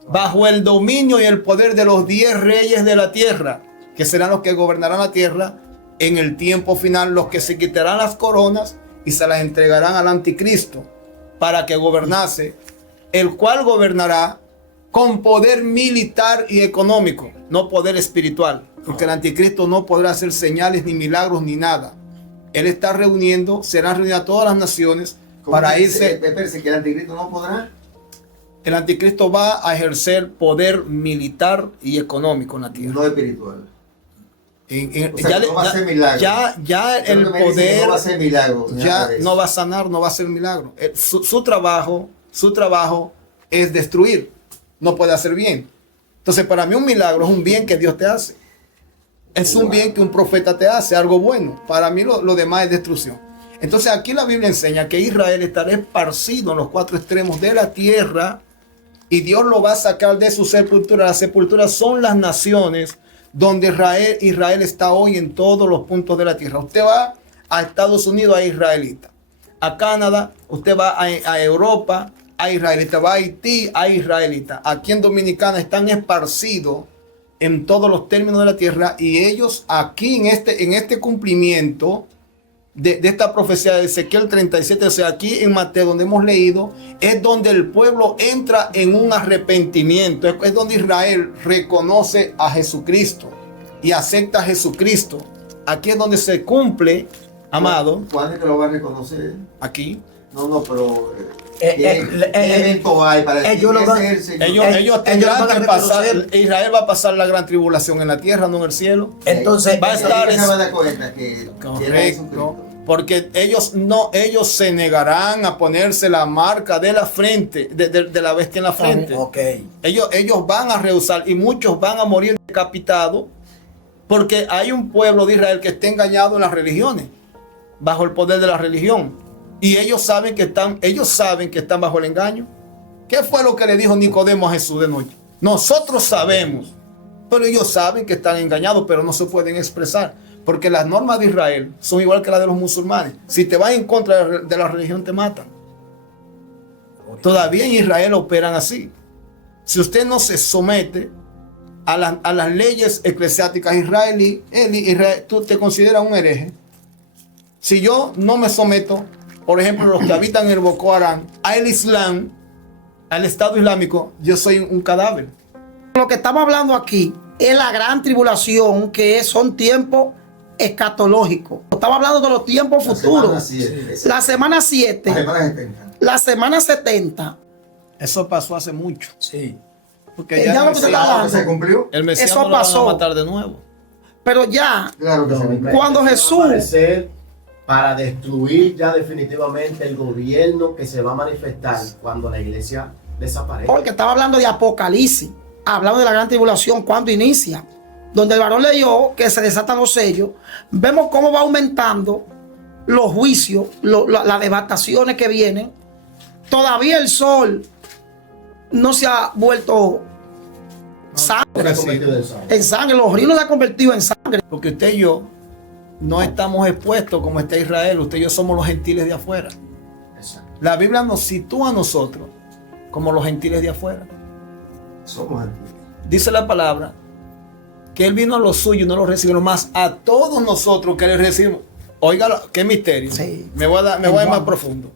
bajo el dominio y el poder de los 10 reyes de la tierra, que serán los que gobernarán la tierra en el tiempo final, los que se quitarán las coronas y se las entregarán al anticristo para que gobernase, el cual gobernará con poder militar y económico, no poder espiritual, porque el anticristo no podrá hacer señales ni milagros ni nada. Él está reuniendo, serán reunidas todas las naciones para irse. Espérese, que el anticristo no podrá. El anticristo va a ejercer poder militar y económico en la tierra. No espiritual. O sea, Ya no va a hacer milagros. ya Creo el que me dice que poder no va a hacer milagros, nada ya de eso. no va a sanar, no va a hacer milagro. Su trabajo es destruir, no puede hacer bien. Entonces, para mí un milagro es un bien que Dios te hace. Es un bien que un profeta te hace, algo bueno. Para mí lo demás es destrucción. Entonces, aquí la Biblia enseña que Israel estará esparcido en los 4 extremos de la tierra y Dios lo va a sacar de su sepultura. Las sepulturas son las naciones donde Israel está hoy en todos los puntos de la tierra. Usted va a Estados Unidos, a israelita. A Canadá, usted va a Europa, a israelita. Va a Haití, a israelita. Aquí en Dominicana están esparcidos en todos los términos de la tierra, y ellos aquí en este cumplimiento de esta profecía de Ezequiel 37, o sea, aquí en Mateo, donde hemos leído, es donde el pueblo entra en un arrepentimiento. Es donde Israel reconoce a Jesucristo y acepta a Jesucristo. Aquí es donde se cumple, amado, ¿Cuándo es que lo va a reconocer? aquí. No, pero ¿qué evento hay para decir ellos lo ese van- es el Señor? Ellos tendrán van a que pasar, reconocer. Israel va a pasar la gran tribulación en la tierra, no en el cielo. Entonces, Va a estar Ahí se va a dar cuenta que tiene Correcto, Jesucristo. porque ellos se negarán a ponerse la marca de la frente, de la bestia en la frente. ok. Ellos van a rehusar, y muchos van a morir decapitados Porque hay un pueblo de Israel que está engañado en las religiones, bajo el poder de la religión. Y ellos saben que están bajo el engaño. ¿Qué fue lo que le dijo Nicodemo a Jesús de noche? Nosotros sabemos, pero ellos saben que están engañados, pero no se pueden expresar. Porque las normas de Israel son igual que las de los musulmanes. Si te vas en contra de la religión, te matan. Todavía en Israel operan así. Si usted no se somete a las leyes eclesiásticas israelíes, tú te consideras un hereje. Si yo no me someto, por ejemplo, los que habitan en el Boko Haram, al Islam, al Estado Islámico, yo soy un cadáver. Lo que estamos hablando aquí es la gran tribulación, que son tiempos escatológicos. Estamos hablando de los tiempos futuros. La semana 7. La semana 70. Eso pasó hace mucho. Sí. Porque Ya lo que te está hablando. ¿Se cumplió? el Mesías Eso no lo van pasó. a matar de nuevo. Pero ya, Claro que se cumplió. cuando Jesús, Aparecer para destruir ya definitivamente el gobierno que se va a manifestar cuando la iglesia desaparezca. porque estaba hablando de Apocalipsis, hablando de la gran tribulación, cuando inicia, donde el varón leyó que se desatan los sellos, vemos cómo va aumentando los juicios, las devastaciones que vienen. Todavía el sol no se ha vuelto Se ha sangre, convertido en sangre. en sangre, los ríos no se han convertido en sangre. Porque usted y yo no estamos expuestos como está Israel. Usted y yo somos los gentiles de afuera. Exacto. La Biblia nos sitúa a nosotros como los gentiles de afuera. Somos antiguos. Dice la palabra que Él vino a los suyos y no los recibieron, más a todos nosotros que le recibimos. Oiga, qué misterio. Sí. Me voy a ir más profundo.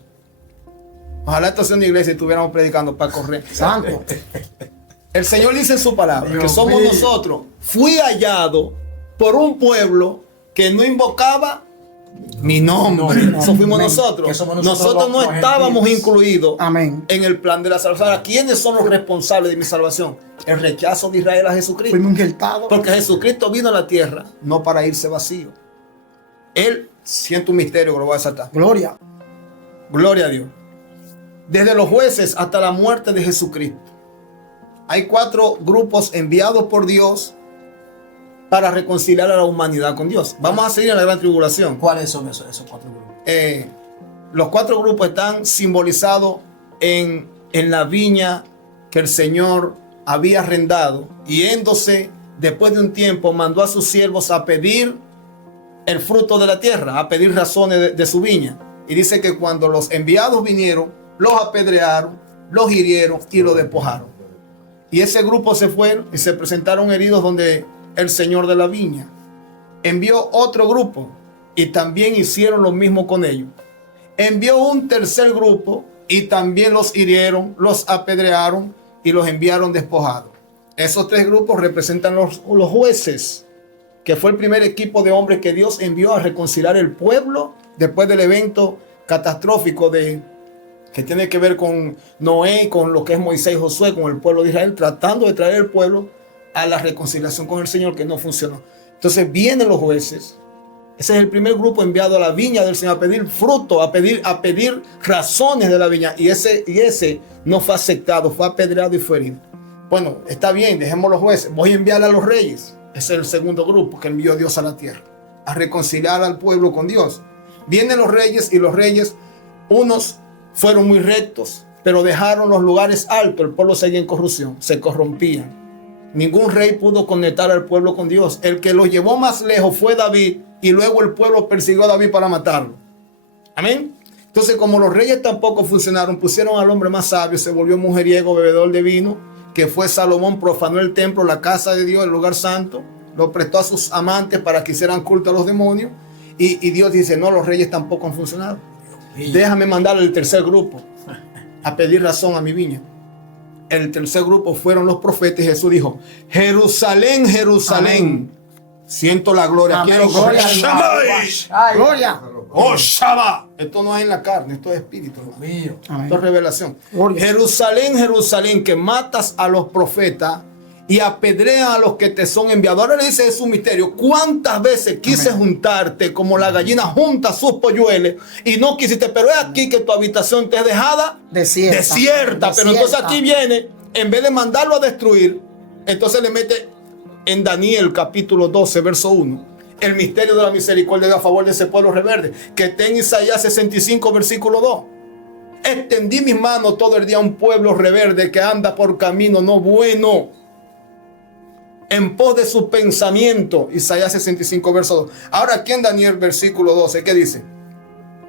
Ojalá esto sea una iglesia y estuviéramos predicando para correr. Santo. El Señor dice en su palabra que Dios somos mío. nosotros. Fui hallado por un pueblo que no invocaba mi nombre. No, Eso fuimos amén. nosotros. Que somos Nosotros no los estábamos gentiles. incluidos Amén. en el plan de la salvación. Ahora, ¿quiénes son los responsables de mi salvación? El rechazo de Israel a Jesucristo. Fuimos injertados. Porque Jesucristo vino a la tierra no para irse vacío. Él siente un misterio que lo va a desatar. Gloria. Gloria a Dios. Desde los jueces hasta la muerte de Jesucristo. Hay 4 grupos enviados por Dios para reconciliar a la humanidad con Dios. Vamos a seguir en la gran tribulación. ¿Cuáles son esos 4 grupos? Los 4 grupos están simbolizados en la viña que el Señor había arrendado, y yéndose después de un tiempo mandó a sus siervos a pedir el fruto de la tierra, a pedir razones de su viña. Y dice que cuando los enviados vinieron, los apedrearon, los hirieron y los despojaron. Y ese grupo se fueron y se presentaron heridos donde el Señor de la viña envió otro grupo y también hicieron lo mismo con ellos. Envió un tercer grupo y también los hirieron, los apedrearon y los enviaron despojados. Esos 3 grupos representan los jueces, que fue el primer equipo de hombres que Dios envió a reconciliar el pueblo después del evento catastrófico que tiene que ver con Noé, con lo que es Moisés y Josué, con el pueblo de Israel, tratando de traer el pueblo a la reconciliación con el Señor, que no funcionó. Entonces vienen los jueces. Ese es el primer grupo enviado a la viña del Señor a pedir fruto, a pedir razones de la viña. Y ese no fue aceptado, fue apedreado y fue herido. Bueno, está bien, dejemos los jueces. Voy a enviar a los reyes. Ese es el segundo grupo que envió Dios a la tierra, a reconciliar al pueblo con Dios. Vienen los reyes, y los reyes, unos fueron muy rectos, pero dejaron los lugares altos. El pueblo seguía en corrupción, se corrompían. Ningún rey pudo conectar al pueblo con Dios. El que los llevó más lejos fue David, y luego el pueblo persiguió a David para matarlo. Amén. Entonces, como los reyes tampoco funcionaron, pusieron al hombre más sabio, se volvió mujeriego, bebedor de vino, que fue Salomón, profanó el templo, la casa de Dios, el lugar santo, lo prestó a sus amantes para que hicieran culto a los demonios, y Dios dice, no, los reyes tampoco han funcionado. Déjame mandar al tercer grupo a pedir razón a mi viña. El tercer grupo fueron los profetas, y Jesús dijo, Jerusalén, Jerusalén, siento la gloria. Amén. Quiero Gloria a Shabbat. Ay, Gloria. Oh, Shabbat. Esto no es en la carne, esto es espíritu, hermano. mío. Amén. Esto es revelación. Gloria. Jerusalén, Jerusalén, que matas a los profetas y apedreas a los que te son enviados. Ahora le dice, es un misterio. ¿Cuántas veces quise juntarte como la gallina junta sus polluelos y no quisiste? Pero es aquí que tu habitación te es dejada desierta. Pero entonces aquí viene, en vez de mandarlo a destruir, entonces le mete en Daniel capítulo 12, verso 1. El misterio de la misericordia a favor de ese pueblo rebelde, que está en Isaías 65, versículo 2. Extendí mis manos todo el día a un pueblo rebelde que anda por camino no bueno, en pos de su pensamiento. Isaías 65, verso 2. Ahora aquí en Daniel, versículo 12, ¿qué dice?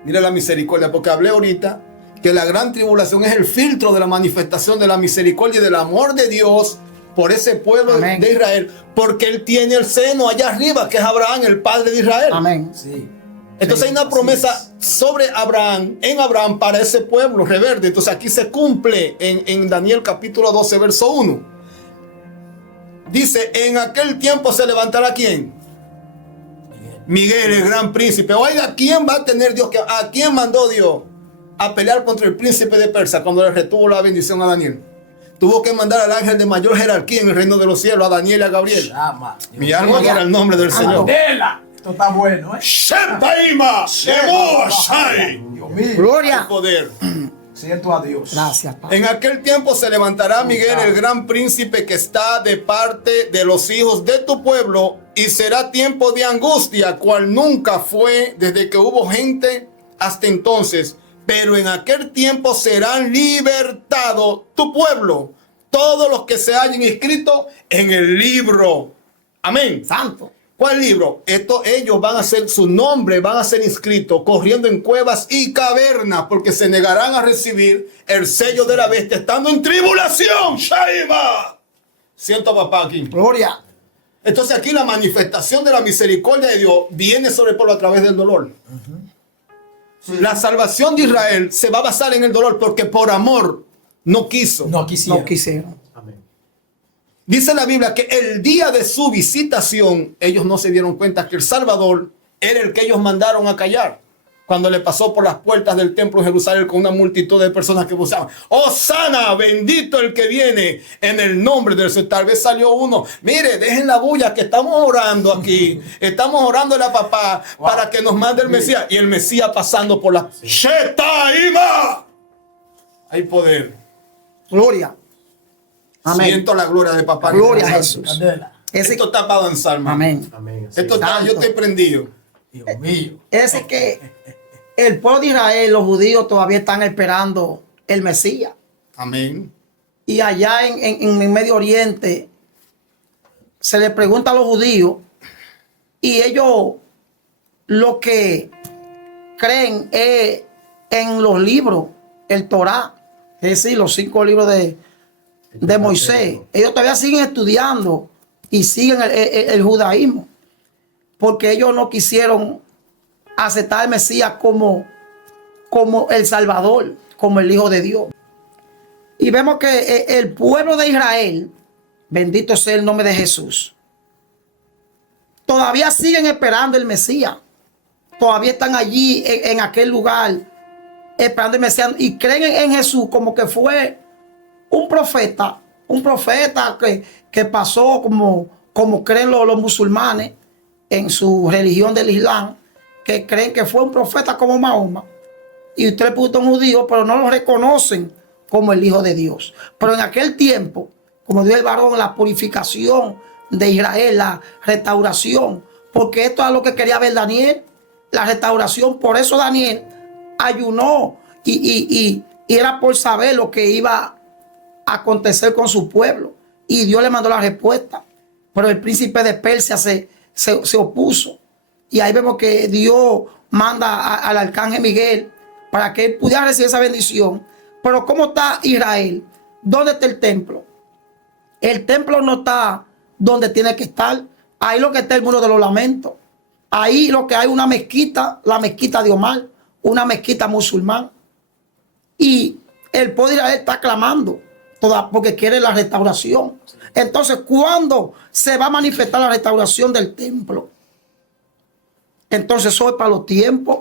Mira la misericordia, porque hablé ahorita que la gran tribulación es el filtro de la manifestación de la misericordia y del amor de Dios por ese pueblo Amén. de Israel, porque Él tiene el seno allá arriba, que es Abraham, el padre de Israel. Amén. Sí. Entonces hay una promesa sobre Abraham, en Abraham, para ese pueblo rebelde. Entonces aquí se cumple en Daniel capítulo 12, verso 1. Dice, en aquel tiempo se levantará ¿quién? Miguel, el gran príncipe. Oiga, ¿quién va a tener Dios? ¿A quién mandó Dios a pelear contra el príncipe de Persia cuando le retuvo la bendición a Daniel? Tuvo que mandar al ángel de mayor jerarquía en el reino de los cielos, a Daniel y a Gabriel. Llama. Mi alma adora el nombre del Señor. Candela. Esto está bueno, ¿eh? Shepaima, Shai. Dios mío. Gloria. Poder. Siento a Dios. Gracias, Padre. En aquel tiempo se levantará Miguel, el gran príncipe que está de parte de los hijos de tu pueblo, y será tiempo de angustia, cual nunca fue desde que hubo gente hasta entonces. Pero en aquel tiempo serán libertados tu pueblo, todos los que se hayan inscrito en el libro. Amén. Santo. ¿Cuál libro? Ellos van a ser, su nombre van a ser inscritos corriendo en cuevas y cavernas, porque se negarán a recibir el sello de la bestia estando en tribulación. Shaiba. Siento a papá aquí. Gloria. Entonces aquí la manifestación de la misericordia de Dios viene sobre el pueblo a través del dolor. Sí. La salvación de Israel se va a basar en el dolor, porque por amor no quiso. No quisiera. No quisieron. Amén. Dice la Biblia que el día de su visitación, ellos no se dieron cuenta que el Salvador era el que ellos mandaron a callar. Cuando le pasó por las puertas del templo de Jerusalén con una multitud de personas que buscaban, ¡Hosana! Bendito el que viene en el nombre del Señor. Tal vez salió uno, mire, dejen la bulla que estamos orando aquí. Estamos orando a la papá para que nos mande el Mesías. Y el Mesías pasando por la... ¡Shetaima! Hay poder. Gloria. Amén. Siento la gloria de papá. Gloria a Jesús. Candela. Esto está para avanzar, hermano. Amén. Amén. Así Esto está, Santo. yo estoy prendido. Dios mío. Es que el pueblo de Israel, los judíos todavía están esperando el Mesías. Amén. Y allá en el Medio Oriente se le pregunta a los judíos y ellos lo que creen es en los libros, el Torá, es decir, los 5 libros de Moisés. Ellos todavía siguen estudiando y siguen el judaísmo, porque ellos no quisieron aceptar al Mesías como el Salvador, como el Hijo de Dios. Y vemos que el pueblo de Israel, bendito sea el nombre de Jesús, todavía siguen esperando el Mesías. Todavía están allí en aquel lugar esperando el Mesías y creen en Jesús como que fue un profeta que pasó como creen los musulmanes en su religión del Islam, que creen que fue un profeta como Mahoma. Y usted le pregunta a un judío, pero no lo reconocen como el Hijo de Dios. Pero en aquel tiempo, como dijo el varón, la purificación de Israel, la restauración, porque esto es lo que quería ver Daniel, la restauración. Por eso Daniel ayunó y era por saber lo que iba a acontecer con su pueblo. Y Dios le mandó la respuesta. Pero el príncipe de Persia se opuso. Y ahí vemos que Dios manda al arcángel Miguel para que él pudiera recibir esa bendición. Pero ¿cómo está Israel? ¿Dónde está el templo? El templo no está donde tiene que estar. Ahí lo que está el muro de los lamentos. Ahí lo que hay una mezquita, la mezquita de Omar, una mezquita musulmana. Y el pueblo de Israel está clamando porque quiere la restauración. Entonces, ¿cuándo se va a manifestar la restauración del templo? Entonces, eso es para los tiempos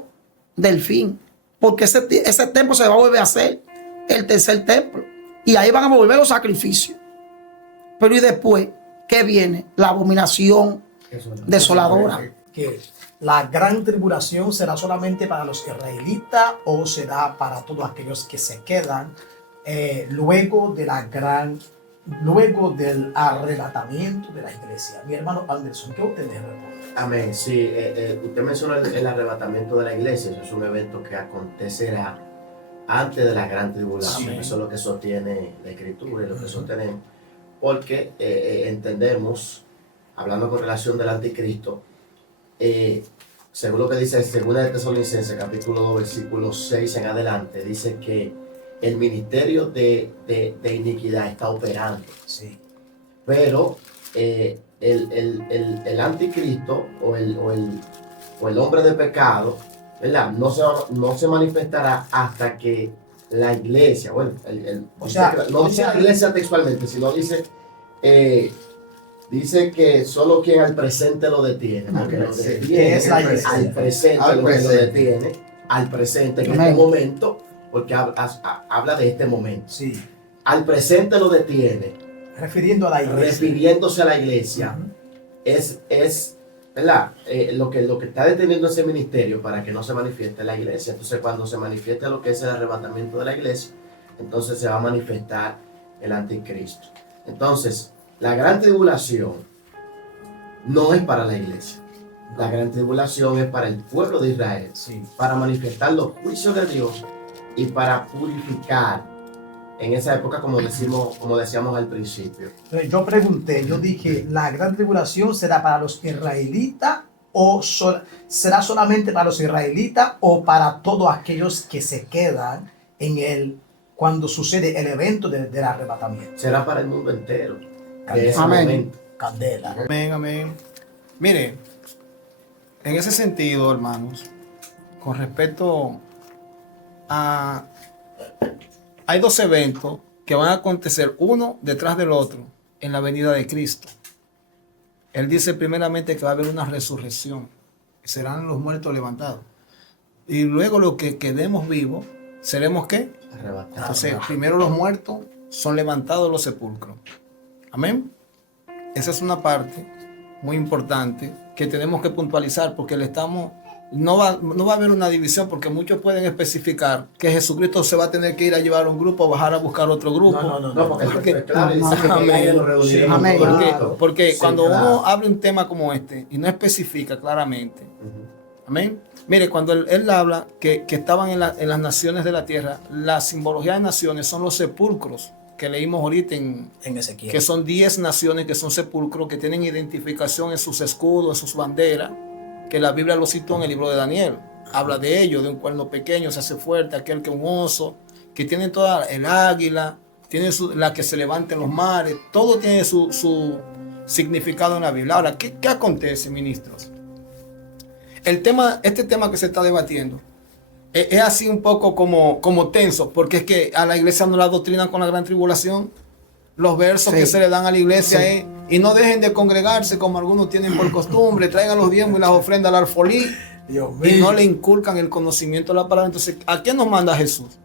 del fin. Porque ese templo se va a volver a hacer el tercer templo. Y ahí van a volver los sacrificios. Pero y después, ¿qué viene? La abominación desoladora. Que la gran tribulación será solamente para los israelitas o será para todos aquellos que se quedan luego de la gran luego del arrebatamiento de la iglesia. Mi hermano Anderson, ¿qué usted me responde? Amén. Sí, usted mencionó el arrebatamiento de la iglesia. Eso es un evento que acontecerá antes de la gran tribulación. Amén. Eso es lo que sostiene la Escritura y lo que sostenemos. Porque entendemos, hablando con relación del anticristo, según lo que dice 2 de Tesalonicenses, capítulo 2, versículo 6 en adelante, dice que el ministerio de iniquidad está operando. Sí. Pero el anticristo o el hombre de pecado, ¿verdad? No se manifestará hasta que la iglesia, bueno, no dice la iglesia textualmente, sino dice que solo quien al presente lo detiene, porque lo detiene es la iglesia. al presente lo detiene, al presente en este momento, porque habla de este momento. Sí. Al presente lo detiene, Refiriendo a la iglesia. refiriéndose a la iglesia, es ¿verdad? Lo que está deteniendo ese ministerio para que no se manifieste la iglesia. Entonces, cuando se manifieste lo que es el arrebatamiento de la iglesia, entonces se va a manifestar el anticristo. Entonces, la gran tribulación no es para la iglesia. La gran tribulación es para el pueblo de Israel, Sí. para manifestar los juicios de Dios y para purificar en esa época, como decíamos al principio. Entonces, yo pregunté, yo dije, ¿la gran tribulación será para los israelitas o será solamente para los israelitas o para todos aquellos que se quedan cuando sucede el evento del arrebatamiento? Será para el mundo entero. De ese Amén. momento. Candela. Amén, amén. Mire, en ese sentido, hermanos, con respecto a... Hay dos eventos que van a acontecer uno detrás del otro en la venida de Cristo. Él dice primeramente que va a haber una resurrección. Serán los muertos levantados. Y luego los que quedemos vivos, ¿seremos qué? Arrebatado. Entonces, primero los muertos son levantados de los sepulcros. Amén. Esa es una parte muy importante que tenemos que puntualizar porque no va a haber una división porque muchos pueden especificar que Jesucristo se va a tener que ir a llevar a un grupo, bajar a buscar otro grupo. No, porque Porque- claro, dice que Amén. ahí nos reuniremos Amén. todos. Porque Sí, cuando claro. uno habla un tema como este y no especifica claramente, amén. Mire, cuando él habla que estaban en las naciones de la tierra, la simbología de naciones son los sepulcros que leímos ahorita En Ezequiel. que son 10 naciones que son sepulcros, que tienen identificación en sus escudos, en sus banderas, que la Biblia lo citó en el libro de Daniel. Habla de ellos, de un cuerno pequeño, se hace fuerte, aquel que es un oso, que tiene toda el águila, tiene la que se levanta en los mares, todo tiene su significado en la Biblia. Ahora, ¿qué acontece, ministros? Este tema que se está debatiendo es así un poco como tenso, porque es que a la iglesia no la doctrinan con la gran tribulación. Los versos Sí. que se le dan a la iglesia Sí. es, y no dejen de congregarse como algunos tienen por costumbre, traigan los diezmos y las ofrendas al alfolí, Dios y mío. no le inculcan el conocimiento de la palabra. Entonces, ¿a qué nos manda Jesús?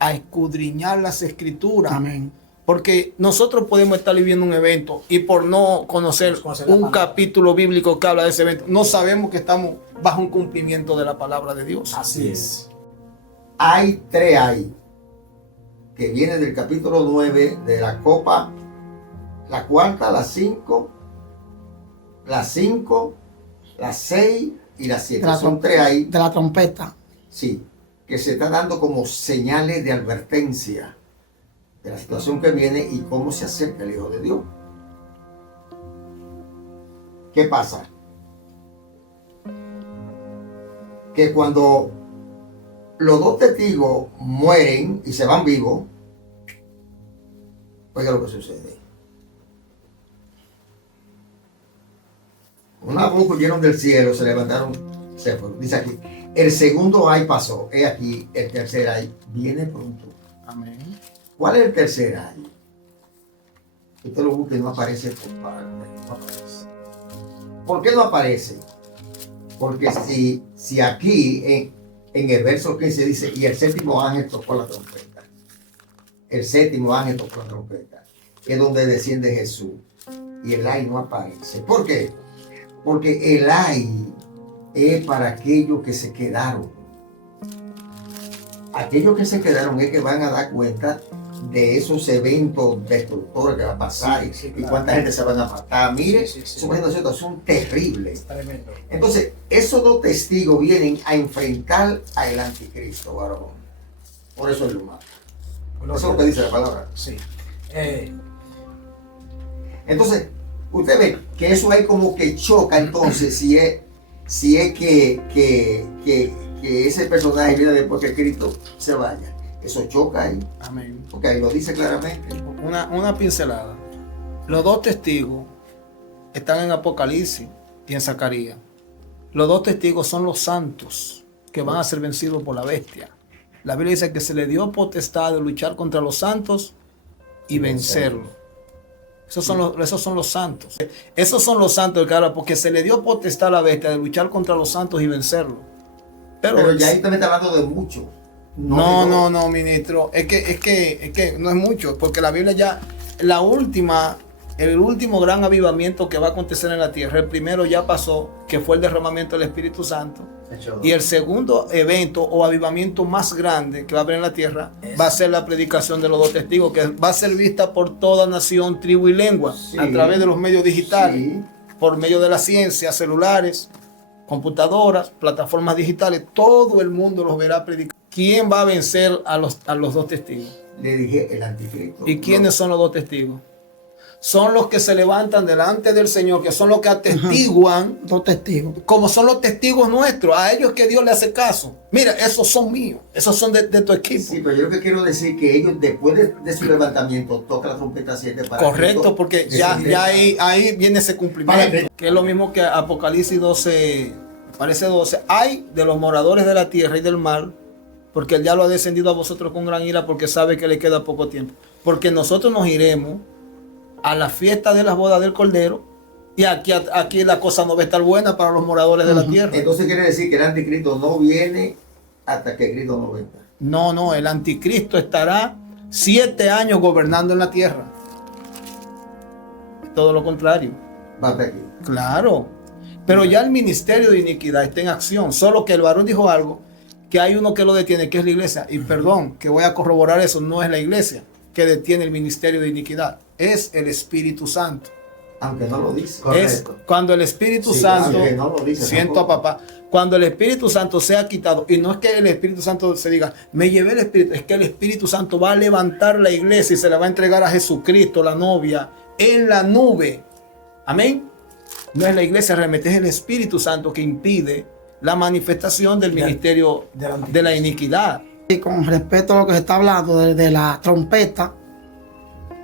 A escudriñar las escrituras. Amén. Porque nosotros podemos estar viviendo un evento y por no conocer Conocer la un palabra. capítulo bíblico que habla de ese evento, no sabemos que estamos bajo un cumplimiento de la palabra de Dios. Así es. Hay tres hay, que viene del capítulo 9 de la copa, la cuarta, la 5, la 6 y la 7. Son tres hay, De la trompeta. sí, que se está dando como señales de advertencia de la situación que viene y cómo se acerca el Hijo de Dios. ¿Qué pasa? Que cuando los dos testigos mueren y se van vivos, oiga lo que sucede. Una voz oyeron del cielo, se levantaron, se fueron. Dice aquí, el segundo ay pasó, he aquí, el tercer ay viene pronto. Amén. ¿Cuál es el tercer ay? Usted lo busca y no aparece por parte, no aparece. ¿Por qué no aparece? Porque si aquí en el verso 15 dice, y el séptimo ángel tocó la trompeta. El séptimo ángel tocó la trompeta. Es donde desciende Jesús. Y el ay no aparece. ¿Por qué? Porque el ay es para aquellos que se quedaron. Aquellos que se quedaron es que van a dar cuenta de esos eventos destructores que va a pasar Sí, y claro. cuánta gente se van a matar. Mire, Sí, sí, sí. es una situación terrible. Tremendo. Entonces, esos dos testigos vienen a enfrentar al anticristo, varón. Por eso es lo malo. Eso es lo que dice la palabra. Sí. Entonces, usted ve que eso hay como que choca entonces si es que ese personaje viene después que Cristo se vaya. Eso choca ahí, Amén. porque ahí lo dice claramente. Una pincelada. Los dos testigos están en Apocalipsis y en Zacarías. Los dos testigos son los santos que van a ser vencidos por la bestia. La Biblia dice que se le dio potestad de luchar contra los santos y vencerlos. Esos son los santos. Esos son los santos, claro, porque se le dio potestad a la bestia de luchar contra los santos y vencerlos. Pero ya ahí también está hablando de muchos. No, ministro. Es que no es mucho, porque la Biblia ya, el último gran avivamiento que va a acontecer en la tierra, el primero ya pasó, que fue el derramamiento del Espíritu Santo. Y el segundo evento o avivamiento más grande que va a haber en la tierra va a ser la predicación de los dos testigos, que va a ser vista por toda nación, tribu y lengua, Sí. a través de los medios digitales, Sí. por medio de la ciencia, celulares, computadoras, plataformas digitales. Todo el mundo los verá predicar. ¿Quién va a vencer a los dos testigos? Le dije el anticristo. ¿Y quiénes son los dos testigos? Son los que se levantan delante del Señor, que son los que atestiguan, Dos testigos. como son los testigos nuestros, a ellos que Dios le hace caso. Mira, esos son míos, esos son de tu equipo. Sí, pero yo lo que quiero decir que ellos después de su levantamiento tocan la trompeta 7 para Correcto, Cristo. porque Que ya, se ya levanta. ahí viene ese cumplimiento, Para- que es lo mismo que Apocalipsis 12, parece 12. Hay de los moradores de la tierra y del mar, porque el diablo ha descendido a vosotros con gran ira, porque sabe que le queda poco tiempo. Porque nosotros nos iremos a la fiesta de las bodas del Cordero, y aquí la cosa no va a estar buena para los moradores de la tierra. Entonces quiere decir que el anticristo no viene hasta que Cristo no venga. No, el anticristo estará 7 años gobernando en la tierra. Todo lo contrario. Va hasta aquí. Claro. Pero ya el ministerio de iniquidad está en acción. Solo que el varón dijo algo, que hay uno que lo detiene, que es la iglesia. Y perdón, que voy a corroborar eso, no es la iglesia que detiene el ministerio de iniquidad. Es el Espíritu Santo. Aunque no lo dice. Es cuando el Espíritu Sí, Santo, aunque no lo dice siento a tampoco. papá, cuando el Espíritu Santo sea quitado, y no es que el Espíritu Santo se diga, me llevé el Espíritu, es que el Espíritu Santo va a levantar la iglesia y se la va a entregar a Jesucristo, la novia, en la nube. Amén. No es la iglesia realmente, es el Espíritu Santo que impide la manifestación del ministerio de la iniquidad. Y con respecto a lo que se está hablando de la trompeta,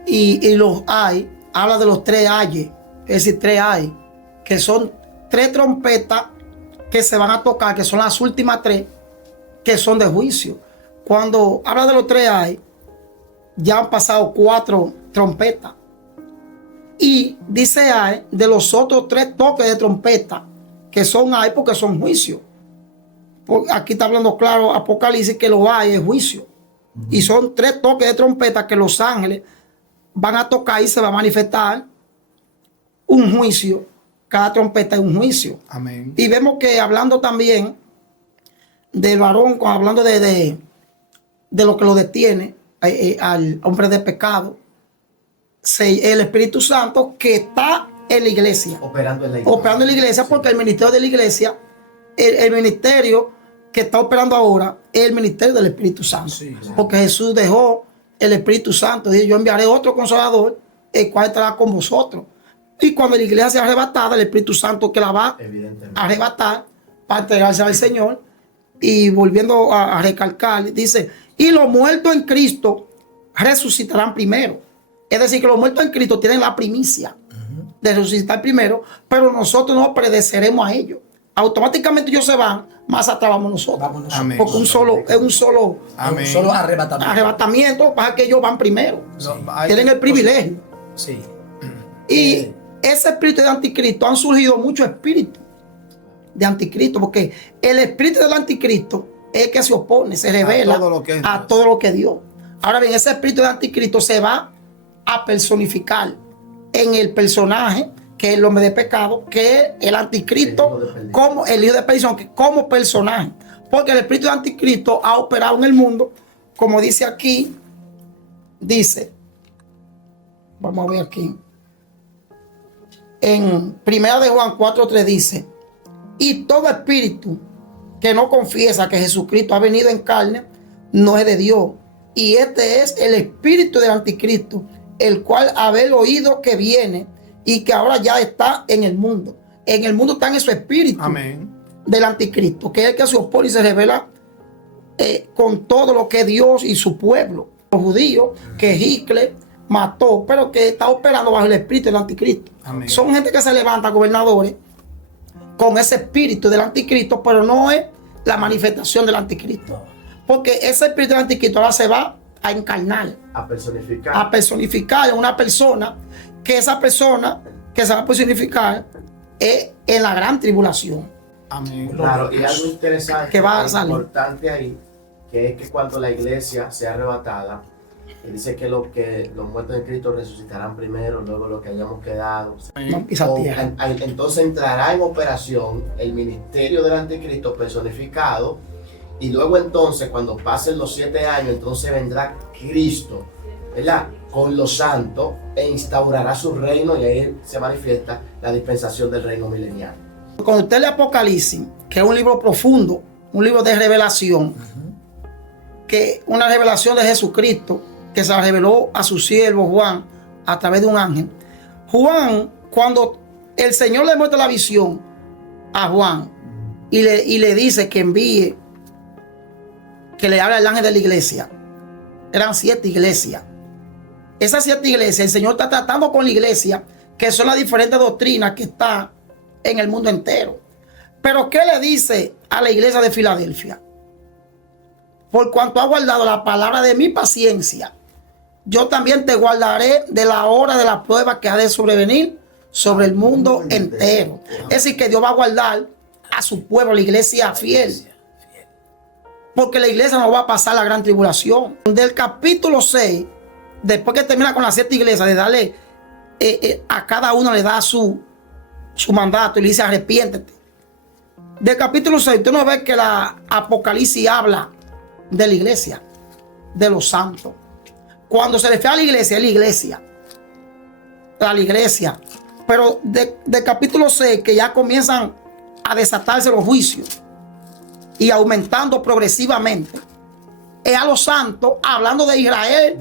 y los hay, habla de los 3 ayes, es decir, 3 hay, que son 3 trompetas que se van a tocar, que son las últimas 3, que son de juicio. Cuando habla de los 3 hay, ya han pasado 4 trompetas. Y dice hay de los otros 3 toques de trompeta, que son hay porque son juicios. Aquí está hablando claro Apocalipsis que lo hay es juicio. Y son 3 toques de trompeta que los ángeles van a tocar y se va a manifestar un juicio. Cada trompeta es un juicio. Amén. Y vemos que hablando también del varón, hablando de lo que lo detiene al hombre de pecado, el Espíritu Santo que está en la iglesia. Operando en la iglesia. Operando en la iglesia, porque el ministerio de la iglesia, el ministerio que está operando ahora, es el ministerio del Espíritu Santo. Sí, sí. Porque Jesús dejó el Espíritu Santo, dice, yo enviaré otro consolador, el cual estará con vosotros. Y cuando la iglesia sea arrebatada, el Espíritu Santo que la va Evidentemente. a arrebatar para entregarse al Señor. Y volviendo a recalcar, dice, y los muertos en Cristo resucitarán primero. Es decir, que los muertos en Cristo tienen la primicia de resucitar primero, pero nosotros no obedeceremos a ellos. Automáticamente ellos se van, más atrás vamos nosotros. Vamos nosotros. Amén. Porque es un solo Amén. Solo arrebatamiento. arrebatamiento para que ellos van primero. No, hay- Tienen el privilegio. Sí. Y ese espíritu de anticristo, han surgido muchos espíritus de anticristo, porque el espíritu del anticristo es el que se opone, se revela todo lo que es a Dios. todo lo que es Dios. Ahora bien, ese espíritu de anticristo se va a personificar en el personaje que es el hombre de pecado, que es el anticristo, El hijo de perdición. como el hijo de perdición, que como personaje. Porque el espíritu de anticristo ha operado en el mundo, como dice aquí, dice, vamos a ver aquí, en 1 de Juan 4:3 dice, y todo espíritu que no confiesa que Jesucristo ha venido en carne, no es de Dios. Y este es el espíritu del anticristo, el cual habéis oído que viene y que ahora ya está en el mundo. En el mundo están esos espíritus del anticristo, que es el que se opone y se revela con todo lo que es Dios y su pueblo. Los judíos que Hitler mató, pero que está operando bajo el espíritu del anticristo. Amén. Son gente que se levanta, gobernadores, con ese espíritu del anticristo, pero no es la manifestación del anticristo. Porque ese espíritu del anticristo ahora se va a encarnar, A personificar. a personificar en una persona, que esa persona que se va a personificar es en la gran tribulación. Amén. Claro, y algo interesante, Que va a salir. importante ahí, que es que cuando la iglesia sea arrebatada, dice que los muertos en Cristo resucitarán primero, luego los que hayamos quedado. No pisa tierra. Entonces entrará en operación el ministerio del anticristo personificado, y luego entonces cuando pasen los 7 años, entonces vendrá Cristo, ¿verdad?, con los santos, e instaurará su reino, y ahí se manifiesta la dispensación del reino milenial. Cuando usted lee Apocalipsis, que es un libro profundo, un libro de revelación, que una revelación de Jesucristo, que se la reveló a su siervo Juan a través de un ángel. Juan, cuando el Señor le muestra la visión a Juan y le dice que envíe, que le habla el ángel de la iglesia, eran 7 iglesias. Esas 7 iglesias, el Señor está tratando con la iglesia, que son las diferentes doctrinas que están en el mundo entero. Pero ¿qué le dice a la iglesia de Filadelfia? Por cuanto ha guardado la palabra de mi paciencia, yo también te guardaré de la hora de la prueba que ha de sobrevenir sobre el mundo entero. Es decir, que Dios va a guardar a su pueblo, la iglesia fiel. Porque la iglesia no va a pasar la gran tribulación. Del capítulo 6, después que termina con las 7 iglesias, de darle a cada uno le da su mandato y le dice arrepiéntete. Del capítulo 6, usted no ve que la Apocalipsis habla de la iglesia, de los santos. Cuando se refiere a la iglesia, es la iglesia. Pero de capítulo 6, que ya comienzan a desatarse los juicios y aumentando progresivamente, es a los santos, hablando de Israel,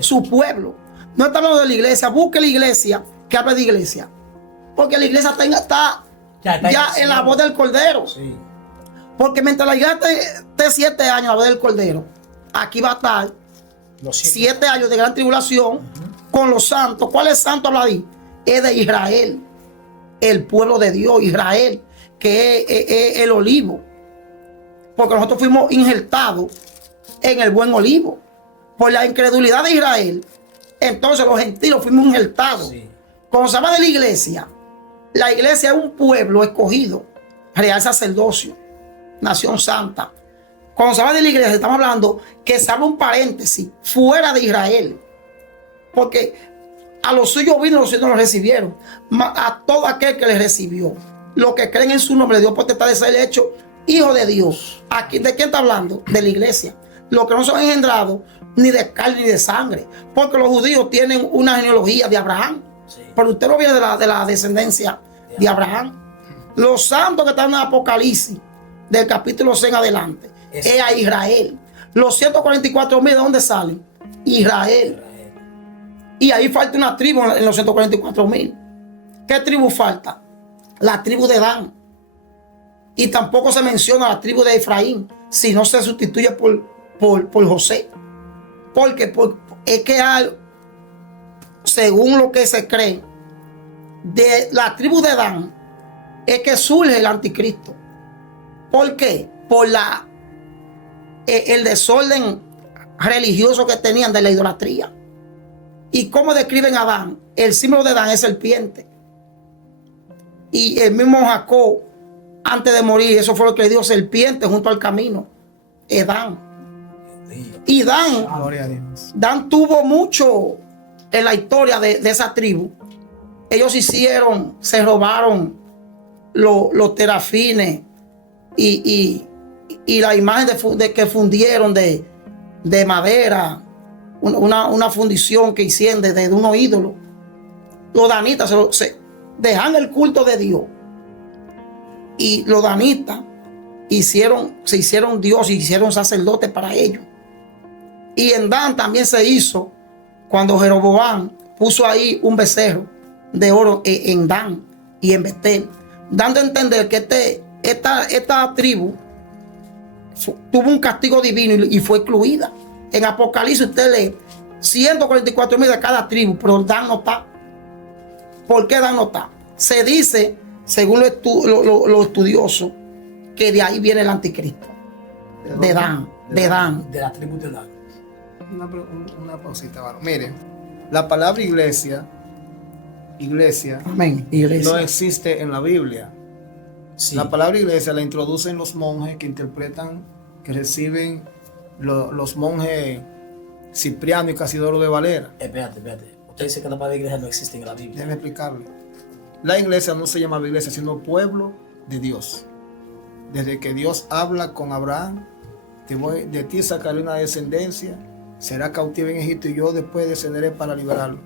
su pueblo. No está hablando de la iglesia. Busque la iglesia que hable de iglesia, porque la iglesia está ya en la voz del Cordero. Sí. Porque mientras la iglesia esté 7 años a la voz del Cordero, aquí va a estar Los 7 años de gran tribulación con los santos. ¿Cuál es santo habla ahí? Es de Israel, el pueblo de Dios, Israel, que es el olivo. Porque nosotros fuimos injertados en el buen olivo. Por la incredulidad de Israel, entonces los gentiles fuimos injertados. Sí. Cuando se habla de la iglesia es un pueblo escogido, real sacerdocio, nación santa. Cuando se habla de la iglesia, estamos hablando que se abre un paréntesis fuera de Israel. Porque a los suyos vino, los suyos no los recibieron. A todo aquel que les recibió, los que creen en su nombre, Dios potestad de ser hecho hijo de Dios. Aquí, ¿de quién está hablando? De la iglesia. Los que no son engendrados ni de carne ni de sangre. Porque los judíos tienen una genealogía de Abraham. Sí. Pero usted no viene de la descendencia de Abraham. Los santos que están en Apocalipsis, del capítulo 6 en adelante, es a Israel. Los 144,000, ¿de dónde salen? Israel. Y ahí falta una tribu en los 144,000. ¿Qué tribu falta? La tribu de Dan. Y tampoco se menciona la tribu de Efraín, si no se sustituye por José. Porque es que hay, según lo que se cree, de la tribu de Dan es que surge el anticristo. ¿Por qué? Por el desorden religioso que tenían de la idolatría. ¿Y cómo describen a Dan? El símbolo de Dan es serpiente. Y el mismo Jacob, antes de morir, eso fue lo que le dio, serpiente junto al camino. Es Dan. Y Gloria a Dios. Dan tuvo mucho en la historia de esa tribu. Ellos se robaron los terafines y la imagen que fundieron de madera, una fundición que hicieron de unos ídolos. Los danitas se dejan el culto de Dios. Y los danitas se hicieron Dios y hicieron sacerdotes para ellos. Y en Dan también se hizo cuando Jeroboam puso ahí un becerro de oro en Dan y en Betel, dando a entender que esta tribu tuvo un castigo divino y fue excluida. En Apocalipsis usted lee 144,000 de cada tribu, pero Dan no está. ¿Por qué Dan no está? Se dice, según los estudiosos, que de ahí viene el anticristo. De Dan. De la tribu de Dan. Una pausita, varón. Mire, la palabra iglesia Amén. Iglesia. no existe en la Biblia. Sí. La palabra iglesia la introducen los monjes que interpretan, que reciben los monjes Cipriano y Casidoro de Valera. Espérate. Usted dice que la palabra iglesia no existe en la Biblia. Déjeme explicarle. La iglesia no se llama iglesia, sino pueblo de Dios. Desde que Dios habla con Abraham, de ti sacaré una descendencia, será cautivo en Egipto y yo después descenderé para liberarlo.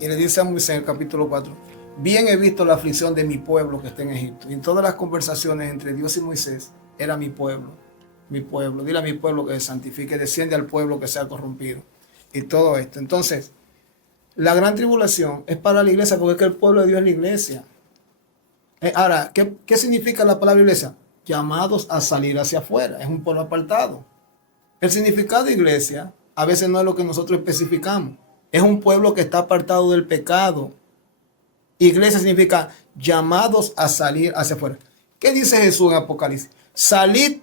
Y le dice a Moisés en el capítulo 4, bien he visto la aflicción de mi pueblo que está en Egipto. Y en todas las conversaciones entre Dios y Moisés, era mi pueblo. Dile a mi pueblo que se santifique, desciende al pueblo que sea corrompido. Y todo esto. Entonces, la gran tribulación es para la iglesia porque es que el pueblo de Dios es la iglesia. Ahora, ¿qué significa la palabra iglesia? Llamados a salir hacia afuera. Es un pueblo apartado. El significado de iglesia a veces no es lo que nosotros especificamos. Es un pueblo que está apartado del pecado. Iglesia significa llamados a salir hacia afuera. ¿Qué dice Jesús en Apocalipsis? Salid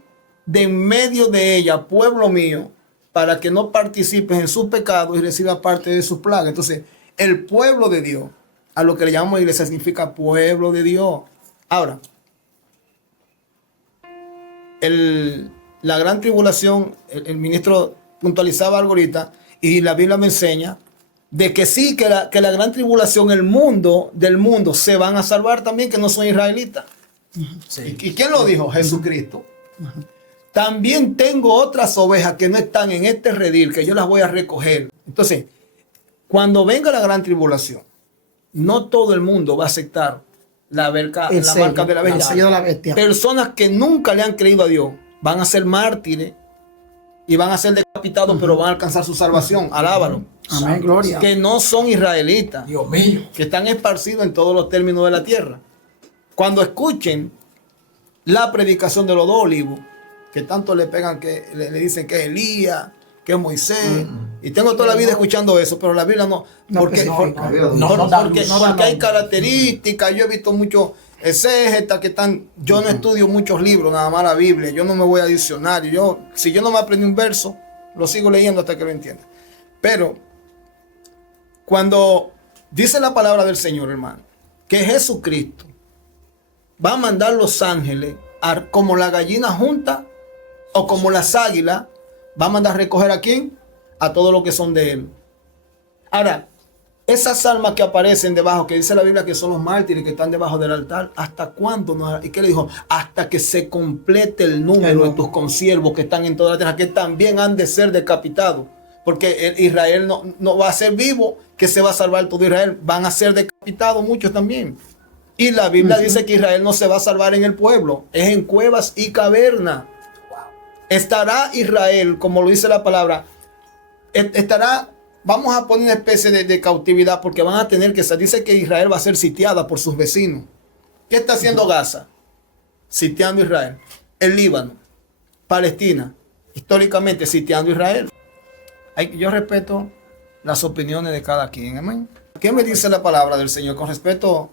de en medio de ella, pueblo mío, para que no participes en sus pecados y recibas parte de sus plagas. Entonces, el pueblo de Dios, a lo que le llamamos iglesia, significa pueblo de Dios. Ahora, la gran tribulación, el ministro puntualizaba algo ahorita, y la Biblia me enseña de que sí, que la gran tribulación, del mundo se van a salvar también, que no son israelitas. Sí. ¿Y quién lo dijo? Jesucristo. También tengo otras ovejas que no están en este redil, que yo las voy a recoger. Entonces, cuando venga la gran tribulación, no todo el mundo va a aceptar la marca de la bestia. El sello de la bestia. Personas que nunca le han creído a Dios van a ser mártires y van a ser decapitados, pero van a alcanzar su salvación. Alábalo. Amén, gloria. Que no son israelitas, Dios mío. que están esparcidos en todos los términos de la tierra. Cuando escuchen la predicación de los dos olivos, que tanto le pegan, que le dicen que es Elías, que es Moisés, y tengo toda la vida escuchando eso, pero la Biblia no, porque hay características. Yo he visto muchos exégetas que están, yo no estudio muchos libros, nada más la Biblia, yo no me voy a diccionario, si yo no me aprendí un verso, lo sigo leyendo hasta que lo entienda. Pero cuando dice la palabra del Señor, hermano, que Jesucristo va a mandar los ángeles como la gallina junta o como las águilas, va a mandar recoger ¿a quién? A todos los que son de él. Ahora, esas almas que aparecen debajo, que dice la Biblia que son los mártires que están debajo del altar, ¿hasta cuándo? ¿Y qué le dijo? Hasta que se complete el número de tus consiervos que están en toda la tierra, que también han de ser decapitados. Porque Israel no va a ser vivo, que se va a salvar todo Israel. Van a ser decapitados muchos también. Y la Biblia dice que Israel no se va a salvar en el pueblo, es en cuevas y cavernas. Estará Israel, como lo dice la palabra, vamos a poner una especie de cautividad, porque van a tener que, se dice que Israel va a ser sitiada por sus vecinos. ¿Qué está haciendo Gaza? Sitiando Israel. El Líbano, Palestina, históricamente sitiando Israel. Yo respeto las opiniones de cada quien, amén. ¿Qué me dice la palabra del Señor con respecto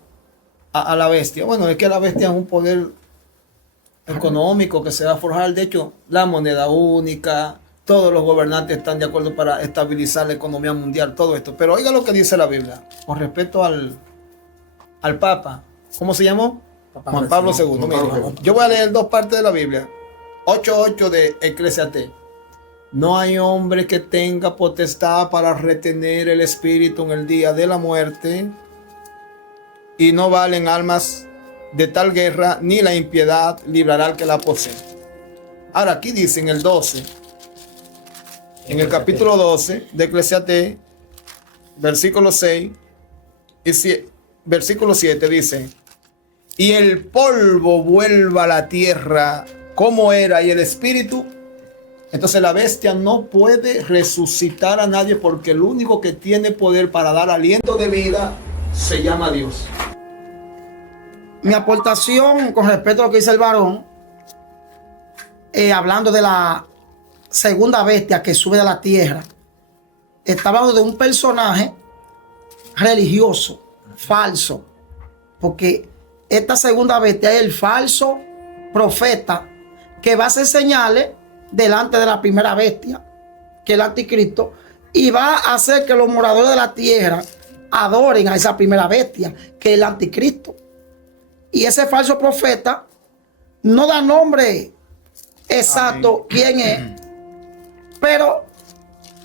a la bestia? Bueno, es que la bestia es un poder económico que se va a forjar. De hecho, la moneda única, todos los gobernantes están de acuerdo para estabilizar la economía mundial, todo esto. Pero oiga lo que dice la Biblia con respecto al Papa. ¿Cómo se llamó? Juan Pablo II. Mire, yo voy a leer dos partes de la Biblia. 8:8 de Eclesiastés. No hay hombre que tenga potestad para retener el espíritu en el día de la muerte, y no valen almas de tal guerra, ni la impiedad librará al que la posee. Ahora aquí dice en el 12, En el capítulo 12 de Eclesiastés, versículo 6 y versículo 7 dice: y el polvo vuelva a la tierra como era, y el espíritu. Entonces la bestia no puede resucitar a nadie, porque el único que tiene poder para dar aliento de vida se llama Dios. Mi aportación con respecto a lo que dice el varón, hablando de la segunda bestia que sube de la tierra, está hablando de un personaje religioso, falso, porque esta segunda bestia es el falso profeta que va a hacer señales delante de la primera bestia, que es el anticristo, y va a hacer que los moradores de la tierra adoren a esa primera bestia, que es el anticristo. Y ese falso profeta no da nombre exacto quién es, pero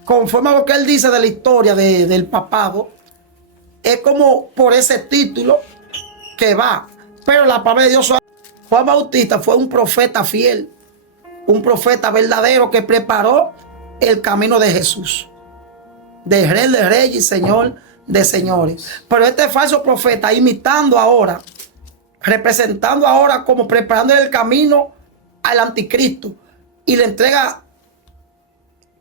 conforme a lo que él dice de la historia del papado, es como por ese título que va. Pero la palabra de Dios, Juan Bautista fue un profeta fiel, un profeta verdadero que preparó el camino de Jesús, de Rey de Reyes y Señor de Señores. Pero este falso profeta, imitando ahora, representando ahora como preparando el camino al anticristo, y le entrega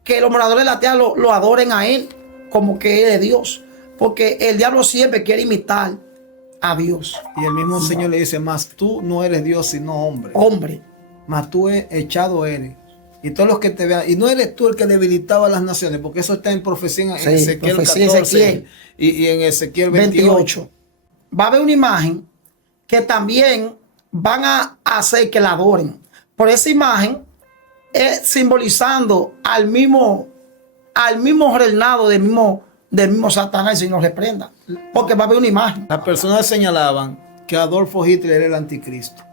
que los moradores de la tierra lo adoren a él como que él es Dios, porque el diablo siempre quiere imitar a Dios. Y el mismo Señor le dice: mas tú no eres Dios sino hombre. Hombre. Mas tú echado eres. Y todos los que te vean, y no eres tú el que debilitaba a las naciones, porque eso está en profecía en Ezequiel profecía 14 y en Ezequiel 28. Va a haber una imagen que también van a hacer que la adoren. Por esa imagen es simbolizando al mismo reinado del mismo Satanás, y nos reprenda, porque va a haber una imagen. Las personas señalaban que Adolfo Hitler era el anticristo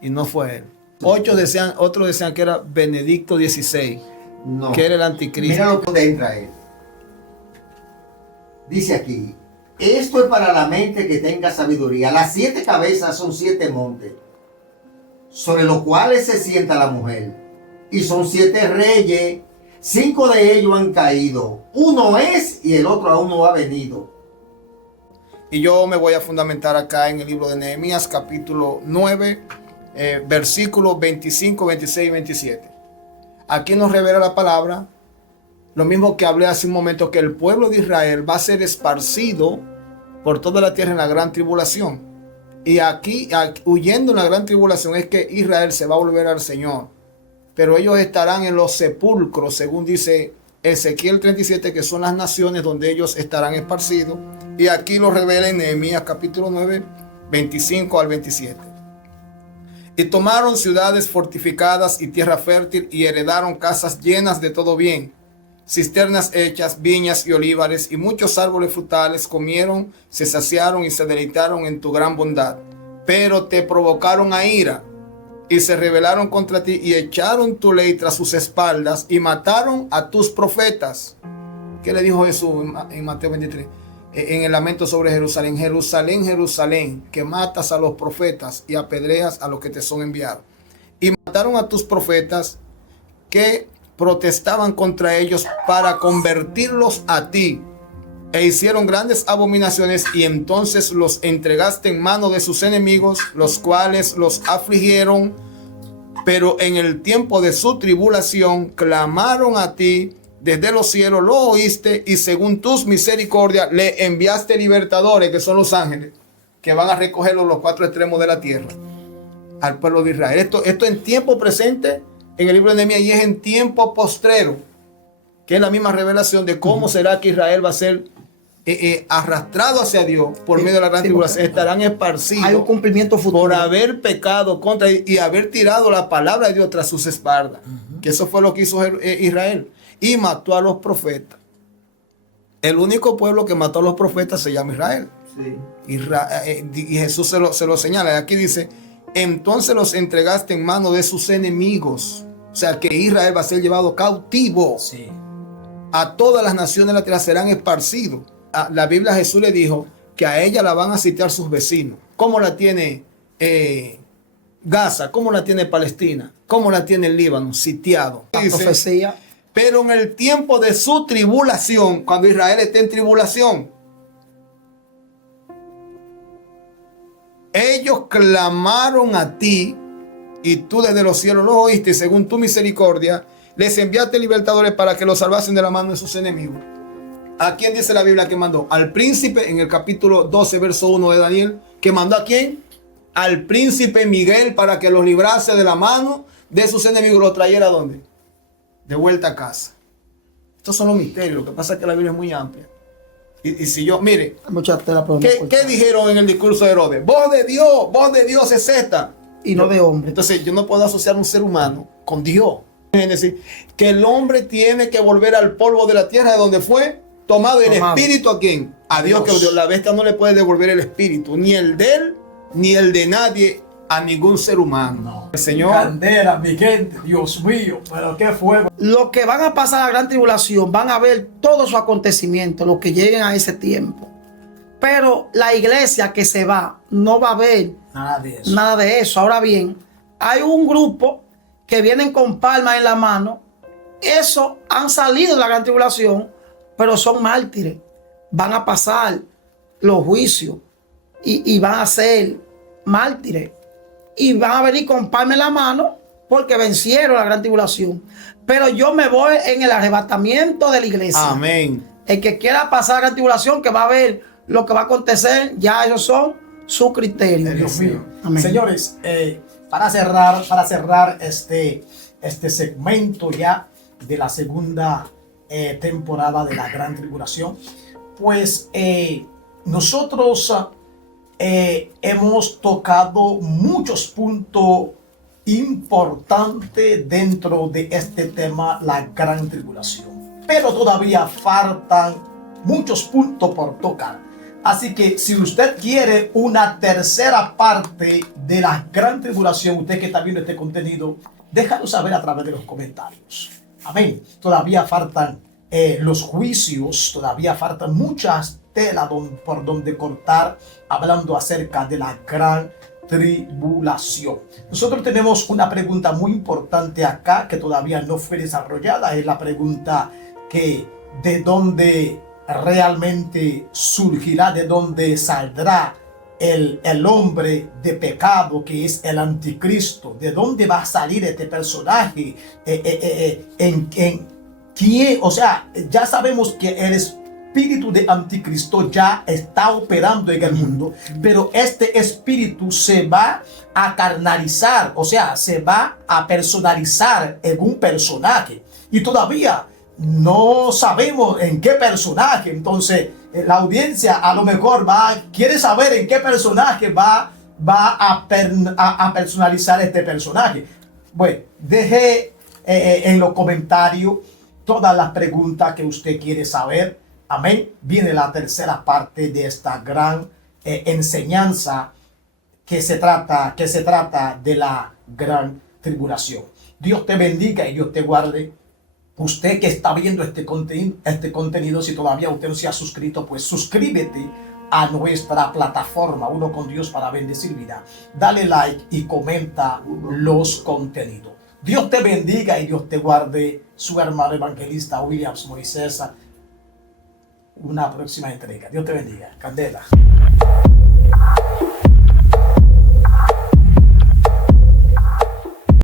y no fue él. Otros decían que era Benedicto XVI, No. que era el anticristo. Mira lo que entra él. Dice aquí: esto es para la mente que tenga sabiduría. Las 7 cabezas son 7 montes, sobre los cuales se sienta la mujer. Y son 7 reyes. 5 de ellos han caído. Uno es y el otro aún no ha venido. Y yo me voy a fundamentar acá en el libro de Nehemías, capítulo 9, versículos 25, 26 y 27. Aquí nos revela la palabra, lo mismo que hablé hace un momento, que el pueblo de Israel va a ser esparcido por toda la tierra en la gran tribulación. Y aquí, huyendo en la gran tribulación, es que Israel se va a volver al Señor. Pero ellos estarán en los sepulcros, según dice Ezequiel 37, que son las naciones donde ellos estarán esparcidos. Y aquí lo revela en Nehemías capítulo 9, 25 al 27. Y tomaron ciudades fortificadas y tierra fértil, y heredaron casas llenas de todo bien, cisternas hechas, viñas y olivares, y muchos árboles frutales. Comieron, se saciaron y se deleitaron en tu gran bondad. Pero te provocaron a ira, y se rebelaron contra ti, y echaron tu ley tras sus espaldas, y mataron a tus profetas. ¿Qué le dijo Jesús en Mateo 23? En el lamento sobre Jerusalén: Jerusalén, Jerusalén, que matas a los profetas y apedreas a los que te son enviados. Y mataron a tus profetas que protestaban contra ellos para convertirlos a ti, e hicieron grandes abominaciones, y entonces los entregaste en mano de sus enemigos, los cuales los afligieron. Pero en el tiempo de su tribulación clamaron a ti desde los cielos, lo oíste, y según tus misericordias le enviaste libertadores, que son los ángeles, que van a recogerlos los 4 extremos de la tierra, al pueblo de Israel. Esto en tiempo presente en el libro de Nehemías, y es en tiempo postrero, que es la misma revelación de cómo será que Israel va a ser arrastrado hacia Dios por medio de la gran tribulación. Estarán esparcidos. Hay un cumplimiento futuro por haber pecado contra y haber tirado la palabra de Dios tras sus espaldas. Que eso fue lo que hizo Israel. Y mató a los profetas. El único pueblo que mató a los profetas se llama Israel. Sí. Y Jesús se lo señala. Aquí dice: entonces los entregaste en mano de sus enemigos. O sea que Israel va a ser llevado cautivo. Sí. A todas las naciones de la tierra serán esparcidos. La Biblia, Jesús le dijo que a ella la van a sitiar sus vecinos. ¿Cómo la tiene Gaza? ¿Cómo la tiene Palestina? ¿Cómo la tiene el Líbano? Sitiado. La profecía. Pero en el tiempo de su tribulación, cuando Israel esté en tribulación, ellos clamaron a ti y tú desde los cielos los oíste y según tu misericordia les enviaste libertadores para que los salvasen de la mano de sus enemigos. ¿A quién dice la Biblia que mandó? Al príncipe, en el capítulo 12, verso 1 de Daniel, que mandó ¿a quién? Al príncipe Miguel para que los librase de la mano de sus enemigos. ¿Los trayera a dónde? De vuelta a casa. Estos son los misterios. Lo que pasa es que la Biblia es muy amplia. Y si yo, mire, Mucha tela por ¿qué dijeron en el discurso de Herodes? Voz de Dios es esta. y no de hombre. Entonces yo no puedo asociar un ser humano con Dios. Es decir, que el hombre tiene que volver al polvo de la tierra de donde fue tomado. ¿El espíritu a quién? A Dios, que la bestia no le puede devolver el espíritu, ni el de él, ni el de nadie, a ningún ser humano. No. El Señor. Candela, mi gente, Dios mío, pero qué fuego. Los que van a pasar la gran tribulación van a ver todo su acontecimiento, los que lleguen a ese tiempo. Pero la iglesia que se va no va a ver Nada de eso. nada de eso. Ahora bien, hay un grupo que vienen con palmas en la mano. Esos han salido de la gran tribulación, pero son mártires. Van a pasar los juicios y van a ser mártires. Y van a venir con palmas en la mano porque vencieron la gran tribulación. Pero yo me voy en el arrebatamiento de la iglesia. Amén. El que quiera pasar la gran tribulación, que va a ver lo que va a acontecer, ya esos son sus criterios. Dios mío. Amén. Señores, para cerrar este segmento ya de la segunda temporada de la Gran Tribulación, pues nosotros hemos tocado muchos puntos importantes dentro de este tema, la Gran Tribulación. Pero todavía faltan muchos puntos por tocar. Así que si usted quiere una tercera parte de la Gran Tribulación, usted que está viendo este contenido, déjalo saber a través de los comentarios. Amén. Todavía faltan los juicios, todavía faltan muchas telas por donde cortar, hablando acerca de la Gran Tribulación. Nosotros tenemos una pregunta muy importante acá que todavía no fue desarrollada. Es la pregunta que de dónde realmente surgirá, de dónde saldrá el hombre de pecado, que es el anticristo. ¿De dónde va a salir este personaje? ¿En quién? O sea, ya sabemos que el espíritu de anticristo ya está operando en el mundo, pero este espíritu se va a carnalizar, o sea, se va a personalizar en un personaje. Y todavía no sabemos en qué personaje. Entonces la audiencia a lo mejor quiere saber en qué personaje va a personalizar este personaje. Bueno, deje en los comentarios todas las preguntas que usted quiere saber. Amén. Viene la tercera parte de esta gran enseñanza que se trata de la Gran Tribulación. Dios te bendiga y Dios te guarde. Usted que está viendo este contenido, si todavía usted no se ha suscrito, pues suscríbete a nuestra plataforma Uno con Dios para bendecir vida. Dale like y comenta los contenidos. Dios te bendiga y Dios te guarde. Su hermano evangelista Williams Moisés. Una próxima entrega. Dios te bendiga. Candela.